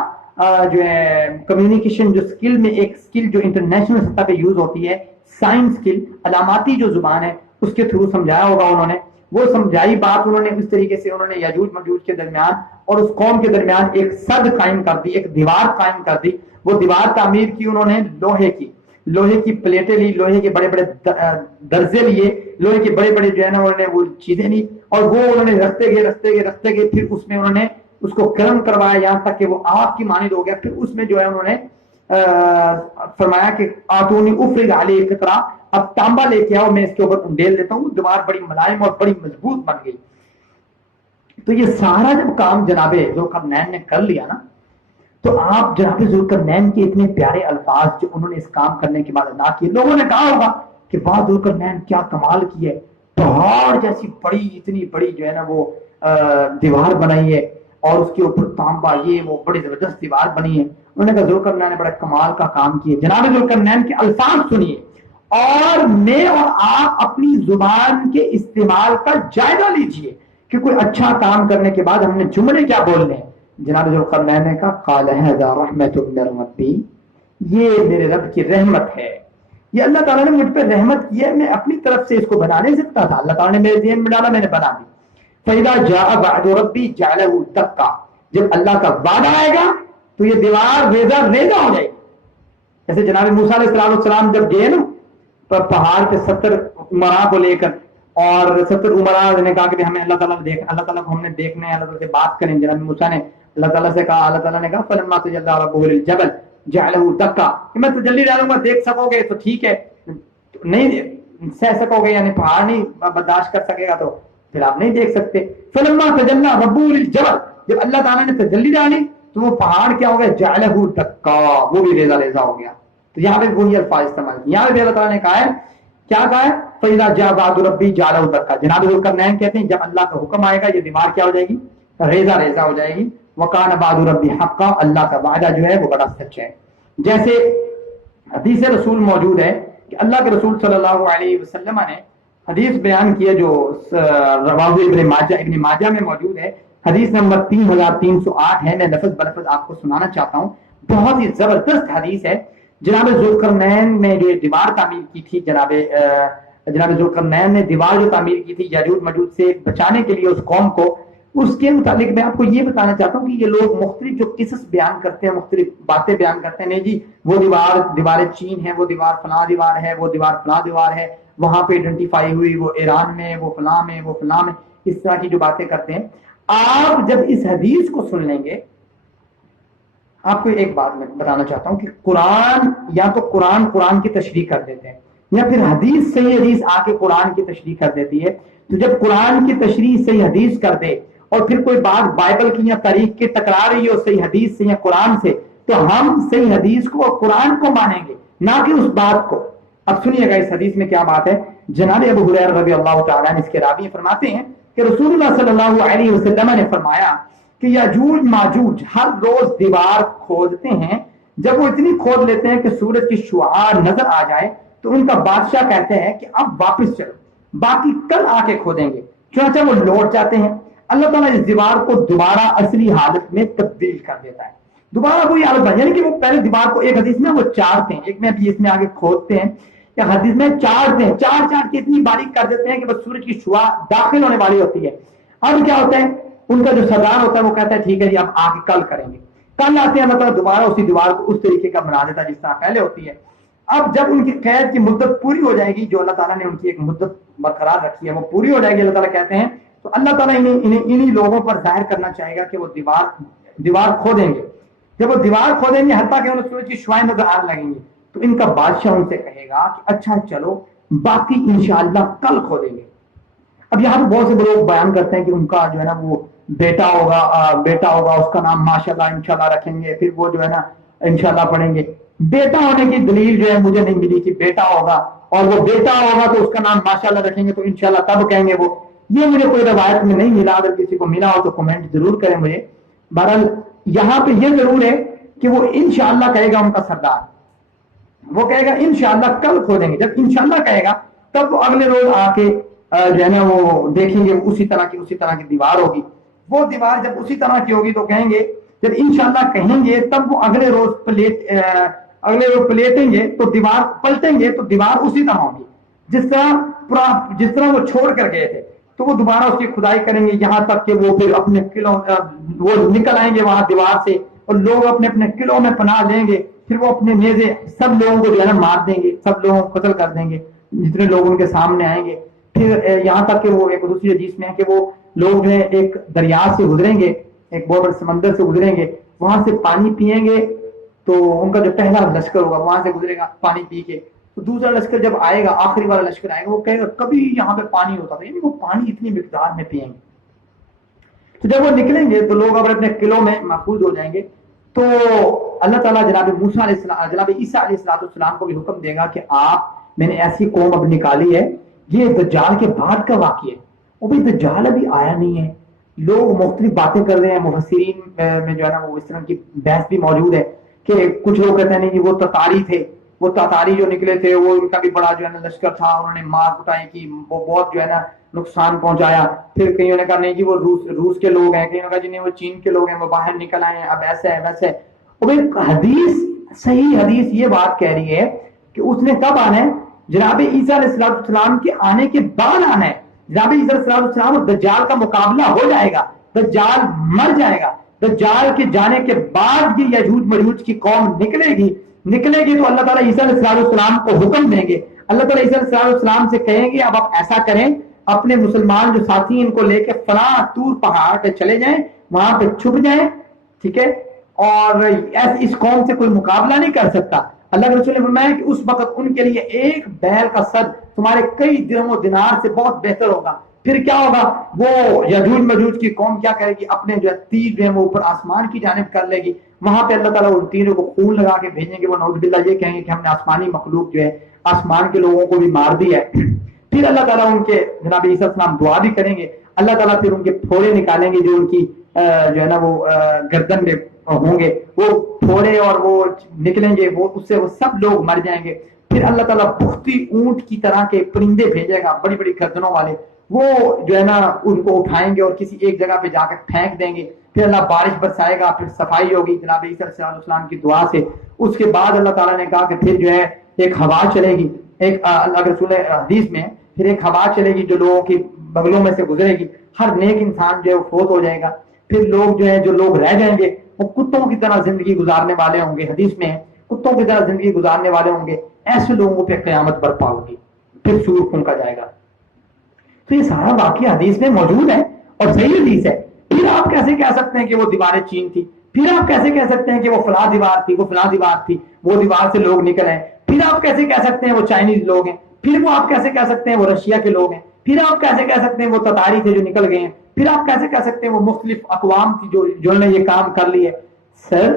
جو ہے کمیونیکیشن جو سکل میں ایک سکل جو انٹرنیشنل سطح پہ یوز ہوتی ہے, سائنس سکل, علاماتی جو زبان ہے اس کے تھرو سمجھایا ہوگا انہوں نے. وہ سمجھائی بات انہوں نے اس طریقے سے، انہوں نے یاجوج ماجوج کے درمیان اور اس قوم کے درمیان ایک سد قائم کر دی، ایک دیوار قائم کر دی. وہ دیوار تعمیر کی انہوں نے لوہے کی پلیٹیں لی، لوہے کے بڑے بڑے درزے لیے، لوہے کے بڑے بڑے جو ہے نا انہوں نے وہ چیزیں لی، اور وہ انہوں نے رکھتے گئے پھر اس میں انہوں نے اس کو گرم کروایا یہاں تک کہ وہ آگ کی مانند ہو گیا. پھر اس میں جو ہے انہوں نے فرمایا کہ آتونی افرغ علیہ قطرہ، اب تانبا لے کے آؤ میں اس کے اوپر انڈیل دیتا ہوں. دیوار بڑی ملائم اور بڑی مضبوط بن گئی. تو یہ سارا جب کام جناب ذوالقرنین نے کر لیا نا، تو آپ جناب ذوالقرنین کے اتنے پیارے الفاظ جو انہوں نے اس کام کرنے کے بعد ادا کیے، لوگوں نے کہا ہوگا کہ واہ ذوالقرنین کیا کمال کی ہے، پہاڑ جیسی بڑی اتنی بڑی جو ہے نا وہ دیوار بنائی ہے اور اس کے اوپر تانبا یہ وہ بڑی زبردست دیوار بنی ہے. انہوں نے کہا ذوالقرنین نے بڑا کمال کا کام کیا. جناب ذوالقرنین کے الفاظ سنیے اور میں اور آپ اپنی زبان کے استعمال کا جائزہ لیجئے کہ کوئی اچھا کام کرنے کے بعد ہم نے جملے کیا بولنے ہیں. جناب ذوالقرنین نے کہا قال ھذا رحمت من ربی، یہ میرے رب کی رحمت ہے، یہ اللہ تعالیٰ نے مجھ پہ رحمت کی ہے، میں اپنی طرف سے اس کو بنا نہیں سکتا تھا، اللہ تعالیٰ نے میرے ذہن میں ڈالا میں نے بنا دی. فَإِذَا جَاءَ وَعْدُ رَبِّي جَعَلَهُ دَكَّا، جب اللہ کا وعدہ آئے گا تو یہ دیوار ریزہ ہو جائے گی. جیسے جناب موسیٰ علیہ السلام جب گئے نا پہاڑ پہ 70 عمراء کو لے کر، اور 70 عمراء نے کہا کہ ہمیں اللہ تعالیٰ کو ہم نے دیکھنا ہے، اللہ تعالیٰ سے بات کریں. جناب موسیٰ نے اللہ تعالیٰ سے کہا، اللہ تعالیٰ نے کہا فَلَمَّا تَجَلَّىٰ رَبُّهُ لِلْجَبَلِ جَعَلَهُ دَكَّا، کہ میں تجلی ڈالوں گا دیکھ سکو گے تو ٹھیک ہے، نہیں سہ سکو گے یعنی پہاڑ نہیں برداشت کر سکے گا تو پھر آپ نہیں دیکھ سکتے. فَلَمَّا تَجَلَّىٰ رَبُّهُ لِلْجَبَلِ، جب اللہ تعالیٰ نے تجلی ڈالی تو وہ پہاڑ کیا ہو گیا، جَعَلَهُ دَكَّا، وہ بھی ریزہ ہو گیا. تو یہاں پہ وہی الفاظ استعمال کیے. یہاں پہ اللہ تعالیٰ نے کہا ہے کیا کہا ہے، فَإِذَا جَاءَ وَعْدُ رَبِّي جَعَلَهُ دَكَّا. جناب ذوالقرنین کہتے ہیں جب اللہ کا حکم آئے گا یہ دیوار کیا ہو جائے گی، ریزہ ہو جائے گی. وَكَانَ وَعْدُ رَبِّي حَقًّا، اللہ کا وعدہ جو ہے وہ بڑا سچ ہے. جیسے حدیث رسول موجود ہے کہ اللہ کے رسول صلی اللہ علیہ وسلم نے حدیث بیان کیا جو رواہ ابن ماجہ میں موجود ہے، حدیث نمبر 3308 ہے. میں لفظ بلفظ آپ کو سنانا چاہتا ہوں، بہت ہی زبردست حدیث ہے. جناب ذوالقرنین نے جو دیوار تعمیر کی تھی، جناب ذوالقرنین نے دیوار جو تعمیر کی تھی یاجوج ماجوج سے بچانے کے لیے اس قوم کو، اس کے متعلق میں آپ کو یہ بتانا چاہتا ہوں کہ یہ لوگ مختلف جو قصص بیان کرتے ہیں، مختلف باتیں بیان کرتے ہیں، نہیں جی وہ دیوار چین ہے، وہ دیوار فلاں دیوار ہے، وہ دیوار فلاں دیوار ہے، وہاں پہ آئیڈینٹیفائی ہوئی، وہ ایران میں، وہ فلاں میں، وہ فلاں میں، اس طرح کی جو باتیں کرتے ہیں. آپ جب اس حدیث کو سن لیں گے، آپ کو ایک بات میں بتانا چاہتا ہوں کہ قرآن یا تو قرآن کی تشریح کر دیتے ہیں، یا پھر حدیث صحیح حدیث آ کے قرآن کی تشریح کر دیتی ہے. تو جب قرآن کی تشریح صحیح حدیث کر دے اور پھر کوئی بات بائبل کی یا تاریخ کی ٹکرا رہی ہو صحیح حدیث سے یا قرآن سے، تو ہم صحیح حدیث کو اور قرآن کو مانیں گے، نہ کہ اس بات کو. اب سنیے گا اس حدیث میں کیا بات ہے. جناب ابو ہریرہ رضی اللہ تعالیٰ عنہ اس کے راوی فرماتے ہیں کہ رسول اللہ صلی اللہ علیہ وسلم نے فرمایا کہ یاجوج ماجوج ہر روز دیوار کھودتے ہیں. جب وہ اتنی کھود لیتے ہیں کہ سورج کی شعاع نظر آ جائے تو ان کا بادشاہ کہتے ہیں کہ اب واپس چلو، باقی کل آ کے کھودیں گے. چنانچہ وہ لوٹ جاتے ہیں. اللہ تعالیٰ اس دیوار کو دوبارہ اصلی حالت میں تبدیل کر دیتا ہے، دوبارہ وہی حالت بن، یعنی کہ وہ پہلے دیوار کو ایک حدیث میں وہ چاڑتے ہیں، ایک میں ابھی اس میں آگے کھودتے ہیں، یا حدیث میں چاڑتے ہیں، چاڑ کے اتنی باریک کر دیتے ہیں کہ بس سورج کی شعاع داخل ہونے والی ہوتی ہے. اب کیا ہوتا ہے، ان کا جو سردار ہوتا ہے وہ کہتا ہے ٹھیک ہے جی اب آگے کل کریں گے. کل آتے ہیں، مطلب دوبارہ اسی دیوار کو اس طریقے کا بنا دیتا ہے جس طرح پہلے ہوتی ہے. اب جب ان کی قید کی مدت پوری ہو جائے گی، جو اللہ تعالیٰ نے ان کی ایک مدت برقرار رکھی ہے وہ پوری ہو جائے گی، اللہ تعالیٰ کہتے ہیں تو اللہ تعالیٰ انہیں لوگوں پر ظاہر کرنا چاہے گا کہ وہ دیوار کھودیں گے. جب وہ دیوار کھودیں گے حتیٰ کہ انہیں سورج کی شعائیں نظر آنے لگیں گی، تو ان کا بادشاہ ان سے کہے گا کہ اچھا چلو باقی انشاءاللہ کل کھودیں گے. اب یہاں پہ بہت سے لوگ بیان کرتے ہیں کہ ان کا جو ہے نا وہ بیٹا ہوگا اس کا نام ماشاءاللہ انشاءاللہ رکھیں گے، پھر وہ جو ہے نا انشاءاللہ پڑھیں گے. بیٹا ہونے کی دلیل جو ہے مجھے نہیں ملی کہ بیٹا ہوگا، اور وہ بیٹا ہوگا تو اس کا نام ماشاءاللہ رکھیں گے تو انشاءاللہ تب کہیں گے وہ. یہ مجھے کوئی روایت میں نہیں ملا، اگر کسی کو ملا ہو تو کمنٹ ضرور کریں مجھے. بہرحال یہاں پہ یہ ضرور ہے کہ وہ انشاءاللہ کہے گا ان کا سردار، وہ کہے گا انشاءاللہ کل کھودیں گے. جب انشاءاللہ کہے گا تب وہ اگلے روز آ کے جو ہے نا وہ دیکھیں گے اسی طرح کی دیوار ہوگی. وہ دیوار جب اسی طرح کی ہوگی تو کہیں گے، جب انشاءاللہ کہیں گے تب وہ اگلے روز پلیٹیں گے تو دیوار پلٹیں گے تو دیوار اسی طرح ہوگی جس طرح وہ چھوڑ کر گئے تھے. تو وہ دوبارہ اس کی کھدائی کریں گے یہاں تک کہ وہ پھر اپنے قلعوں وہ نکل آئیں گے وہاں دیوار سے اور لوگ اپنے اپنے قلعوں میں پناہ لیں گے. پھر وہ اپنے نیزے سب لوگوں کو جو ہے نا مار دیں گے, سب لوگوں کو قتل کر دیں گے جتنے لوگ ان کے سامنے آئیں گے. پھر یہاں تک کہ وہ ایک دوسری حدیث میں ہے کہ وہ لوگ نے ایک دریا سے گزریں گے, ایک بہت بڑے سمندر سے گزریں گے, وہاں سے پانی پیئیں گے تو ان کا جو پہلا لشکر ہوگا وہاں سے گزرے گا پانی پی کے, تو دوسرا لشکر جب آئے گا, آخری والا لشکر آئے گا, وہ کہے گا کبھی یہاں پہ پانی ہوتا تھا, یعنی وہ پانی اتنی مقدار میں پیئیں گے. تو جب وہ نکلیں گے تو لوگ اپنے اپنے قلعوں میں محفوظ ہو جائیں گے. تو اللہ تعالیٰ جناب موسیٰ علیہ السلام, جناب عیسیٰ علیہ السلام کو بھی حکم دے گا کہ آپ, میں نے ایسی قوم اب نکالی ہے, یہ دجال کے بعد کا واقعہ ہے, وہ بھی دجال ابھی آیا نہیں ہے. لوگ مختلف باتیں کر رہے ہیں, مفسرین میں جو ہے نا وہ اس طرح کی بحث بھی موجود ہے کہ کچھ لوگ کہتے ہیں نہیں کہ وہ تتاری تھے, وہ تتاری جو نکلے تھے وہ ان کا بھی بڑا جو ہے نا لشکر تھا, انہوں نے مار کٹائی کی, وہ بہت جو ہے نا نقصان پہنچایا. پھر کئیوں نے کہا نہیں جی وہ روس کے لوگ ہیں, کئیوں نے کہا جی نہیں وہ چین کے لوگ ہیں, وہ باہر نکل آئے ہیں, اب ایسا ہے ویسا ہے. حدیث, صحیح حدیث یہ بات کہہ رہی ہے کہ اس نے کب آنا ہے, جناب عیسیٰ علیہ السلام کے آنے کے بعد آنا ہے. جناب عیسیٰ علیہ السلام اور دجال کا مقابلہ ہو جائے گا, دجال مر جائے گا, دجال کے جانے کے بعد یہ یجوج مجوج کی قوم نکلے گی تو اللہ تعالیٰ عیسیٰ علیہ السلام کو حکم دیں گے. اللہ تعالیٰ عیسیٰ علیہ السلام سے کہیں گے اب آپ ایسا کریں, اپنے مسلمان جو ساتھی ان کو لے کے فلاں طور پہاڑ پہ چلے جائیں, وہاں پہ چھپ جائیں, ٹھیک ہے, اور اس قوم سے کوئی مقابلہ نہیں کر سکتا. اللہ کے رسول نے فرمایا کہ اس وقت ان کے لیے ایک بیل کا صد تمہارے کئی درہم و دینار سے بہت بہتر ہوگا. پھر کیا ہوگا, وہ یجوج مجوج کی قوم کیا کرے گی, اپنے جو تیر جو ہے وہ اوپر آسمان کی جانب کر لے گی. وہاں پہ اللہ تعالیٰ ان تیروں کو خون لگا کے بھیجیں گے, وہ نعوذ باللہ یہ کہیں گے کہ ہم نے آسمانی مخلوق جو ہے آسمان کے لوگوں کو بھی مار دیا ہے. پھر اللہ تعالیٰ ان کے جناب عیسیٰ السلام دعا بھی کریں گے, اللہ تعالیٰ پھر ان کے پھوڑے نکالیں گے جو ان کی جو ہے نا وہ گردن میں ہوں گے, وہ پھوڑے اور وہ نکلیں گے, وہ اس سے وہ سب لوگ مر جائیں گے. پھر اللہ تعالیٰ بختی اونٹ کی طرح کے پرندے بھیجے گا, بڑی بڑی گردنوں والے, وہ جو ہے نا ان کو اٹھائیں گے اور کسی ایک جگہ پہ جا کر پھینک دیں گے. پھر اللہ بارش برسائے گا, پھر صفائی ہوگی جناب عیسیٰ علیہ السلام کی دعا سے. اس کے بعد اللہ تعالیٰ نے کہا کہ پھر جو ہے ایک ہوا چلے گی, ایک اللہ کے رسول حدیث میں پھر ایک ہوا چلے گی جو لوگوں کی بغلوں میں سے گزرے گی, ہر نیک انسان جو ہے وہ فوت ہو جائے گا. پھر لوگ جو ہے جو لوگ رہ جائیں گے وہ کتوں کی طرح زندگی گزارنے والے ہوں گے, حدیث میں کتوں کی طرح زندگی گزارنے والے ہوں گے. ایسے لوگوں پہ قیامت برپا ہوگی, پھر سور پھونکا جائے گا. تو یہ سارا واقعہ حدیث میں موجود ہے اور صحیح حدیث ہے. پھر آپ کیسے کہہ سکتے ہیں کہ وہ دیواریں چین تھی, پھر آپ کیسے کہہ سکتے ہیں کہ وہ فلاں دیوار تھی, وہ فلاں دیوار تھی, وہ دیوار سے لوگ نکل آئے, پھر آپ کیسے کہہ سکتے ہیں وہ چائنیز لوگ ہیں, پھر وہ آپ کیسے کہہ سکتے ہیں وہ رشیا کے لوگ ہیں, پھر آپ کیسے کہہ سکتے ہیں وہ تتاری تھے جو نکل گئے ہیں, پھر آپ کیسے کہہ سکتے ہیں وہ مختلف اقوام تھی جو نے یہ کام کر لی ہے. سر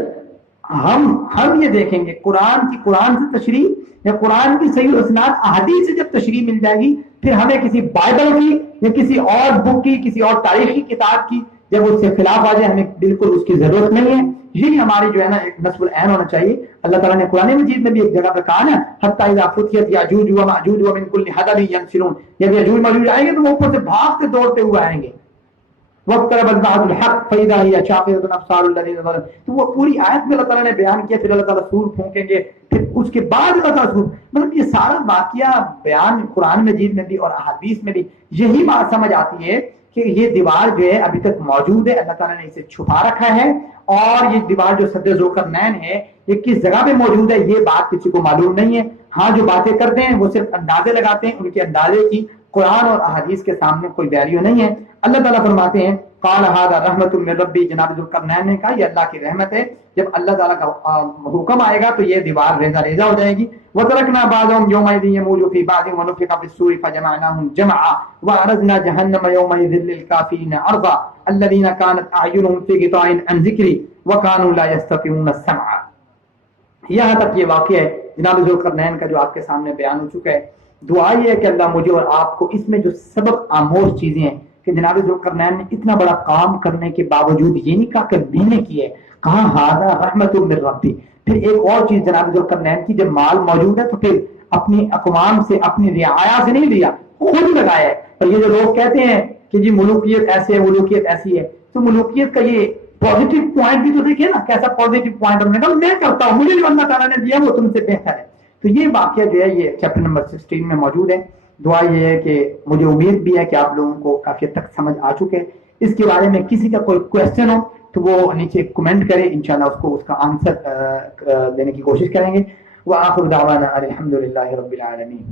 ہم یہ دیکھیں گے قرآن سے تشریح یا قرآن کی صحیح اسناد احادیث سے جب تشریح مل جائے گی, پھر ہمیں کسی بائبل کی یا کسی اور بک کی, کسی اور تاریخی کتاب کی جب اس سے خلاف آ جائے, ہمیں بالکل اس کی ضرورت نہیں ہے. یہی ہماری جو ہے نا ایک نصب العین ہونا چاہیے. اللہ تعالیٰ نے قرآن مجید میں بھی ایک جگہ پہ کہا نا, حتی اذا فتحت یاجوج و ماجوج ومن کل حدب ینسلون, جب یاجوج ماجوج آئیں گے تو وہ اوپر سے بھاگتے دوڑتے ہوئے آئیں گے. واقترب الساعة الحق فإذا هي شاخصة أبصار الذين ظلموا. تو وہ پوری آیت میں اللہ تعالیٰ نے بیان کیا, پھر اللہ تعالیٰ سور پھونکیں گے, پھر اس کے بعد اللہ تعالیٰ سور, مطلب یہ سارا واقعہ بیان قرآن مجید میں بھی اور احادیث میں بھی یہی بات سمجھ آتی ہے کہ یہ دیوار جو ہے ابھی تک موجود ہے, اللہ تعالیٰ نے اسے چھپا رکھا ہے, اور یہ دیوار جو سد ذوالقرنین ہے یہ کس جگہ پہ موجود ہے یہ بات کسی کو معلوم نہیں ہے. ہاں جو باتیں کرتے ہیں وہ صرف اندازے لگاتے ہیں, ان کے اندازے کی قرآن اور احادیث کے سامنے کوئی ویلیو نہیں ہے. اللہ تعالیٰ فرماتے ہیں قال هذا رحمت من ربی, جناب ذوالقرنین نے کہا یہ اللہ کی رحمت ہے, جب اللہ تعالیٰ کا حکم آئے گا تو یہ دیوار ریزہ ریزہ ہو جائے گی. وترکنا بعضهم يومئذ يموج في بعض ونفخ في الصور فجمعناهم جمعا وعرضنا جهنم يومئذ للكافرين عرضا الذين كانت اعينهم في غطاء عن ذكري وكانوا لا يستطيعون السمع. یہاں تک یہ واقعہ ہے جناب ذوالقرنین کا جو آپ کے سامنے بیان ہو چکا ہے. دعا یہ ہے کہ اللہ مجھے اور آپ کو اس میں جو سبق آموز چیزیں ہیں کہ جناب ذوالقرنین نے اتنا بڑا کام کرنے کے باوجود یہ نہیں کہا کہ میں نے کی ہے, کہا ھذا رحمت من ربی. پھر ایک اور چیز جناب ذوالقرنین کی, جب مال موجود ہے تو پھر اپنی اقوام سے اپنی رعایا سے نہیں لیا, خود لگایا ہے. اور یہ جو لوگ کہتے ہیں کہ جی ملوکیت ایسے ہے, ملوکیت ایسی ہے, تو ملوکیت کا یہ پازیٹیو پوائنٹ بھی تو دیکھیے نا, کیسا پازیٹیو پوائنٹ ہم نے کہا میں کرتا ہوں, مجھے جو اللہ تعالیٰ نے دیا وہ تم سے بہتر ہے. تو یہ واقعہ جو ہے یہ چیپٹر نمبر 16 میں موجود ہے. دعا یہ ہے کہ مجھے امید بھی ہے کہ آپ لوگوں کو کافی حد تک سمجھ آ چکے. اس کے بارے میں کسی کا کوئی کوشچن ہو تو وہ نیچے کمنٹ کرے, انشاءاللہ اس کا آنسر دینے کی کوشش کریں گے. وآخر دعوانا الحمد للہ رب العالمین.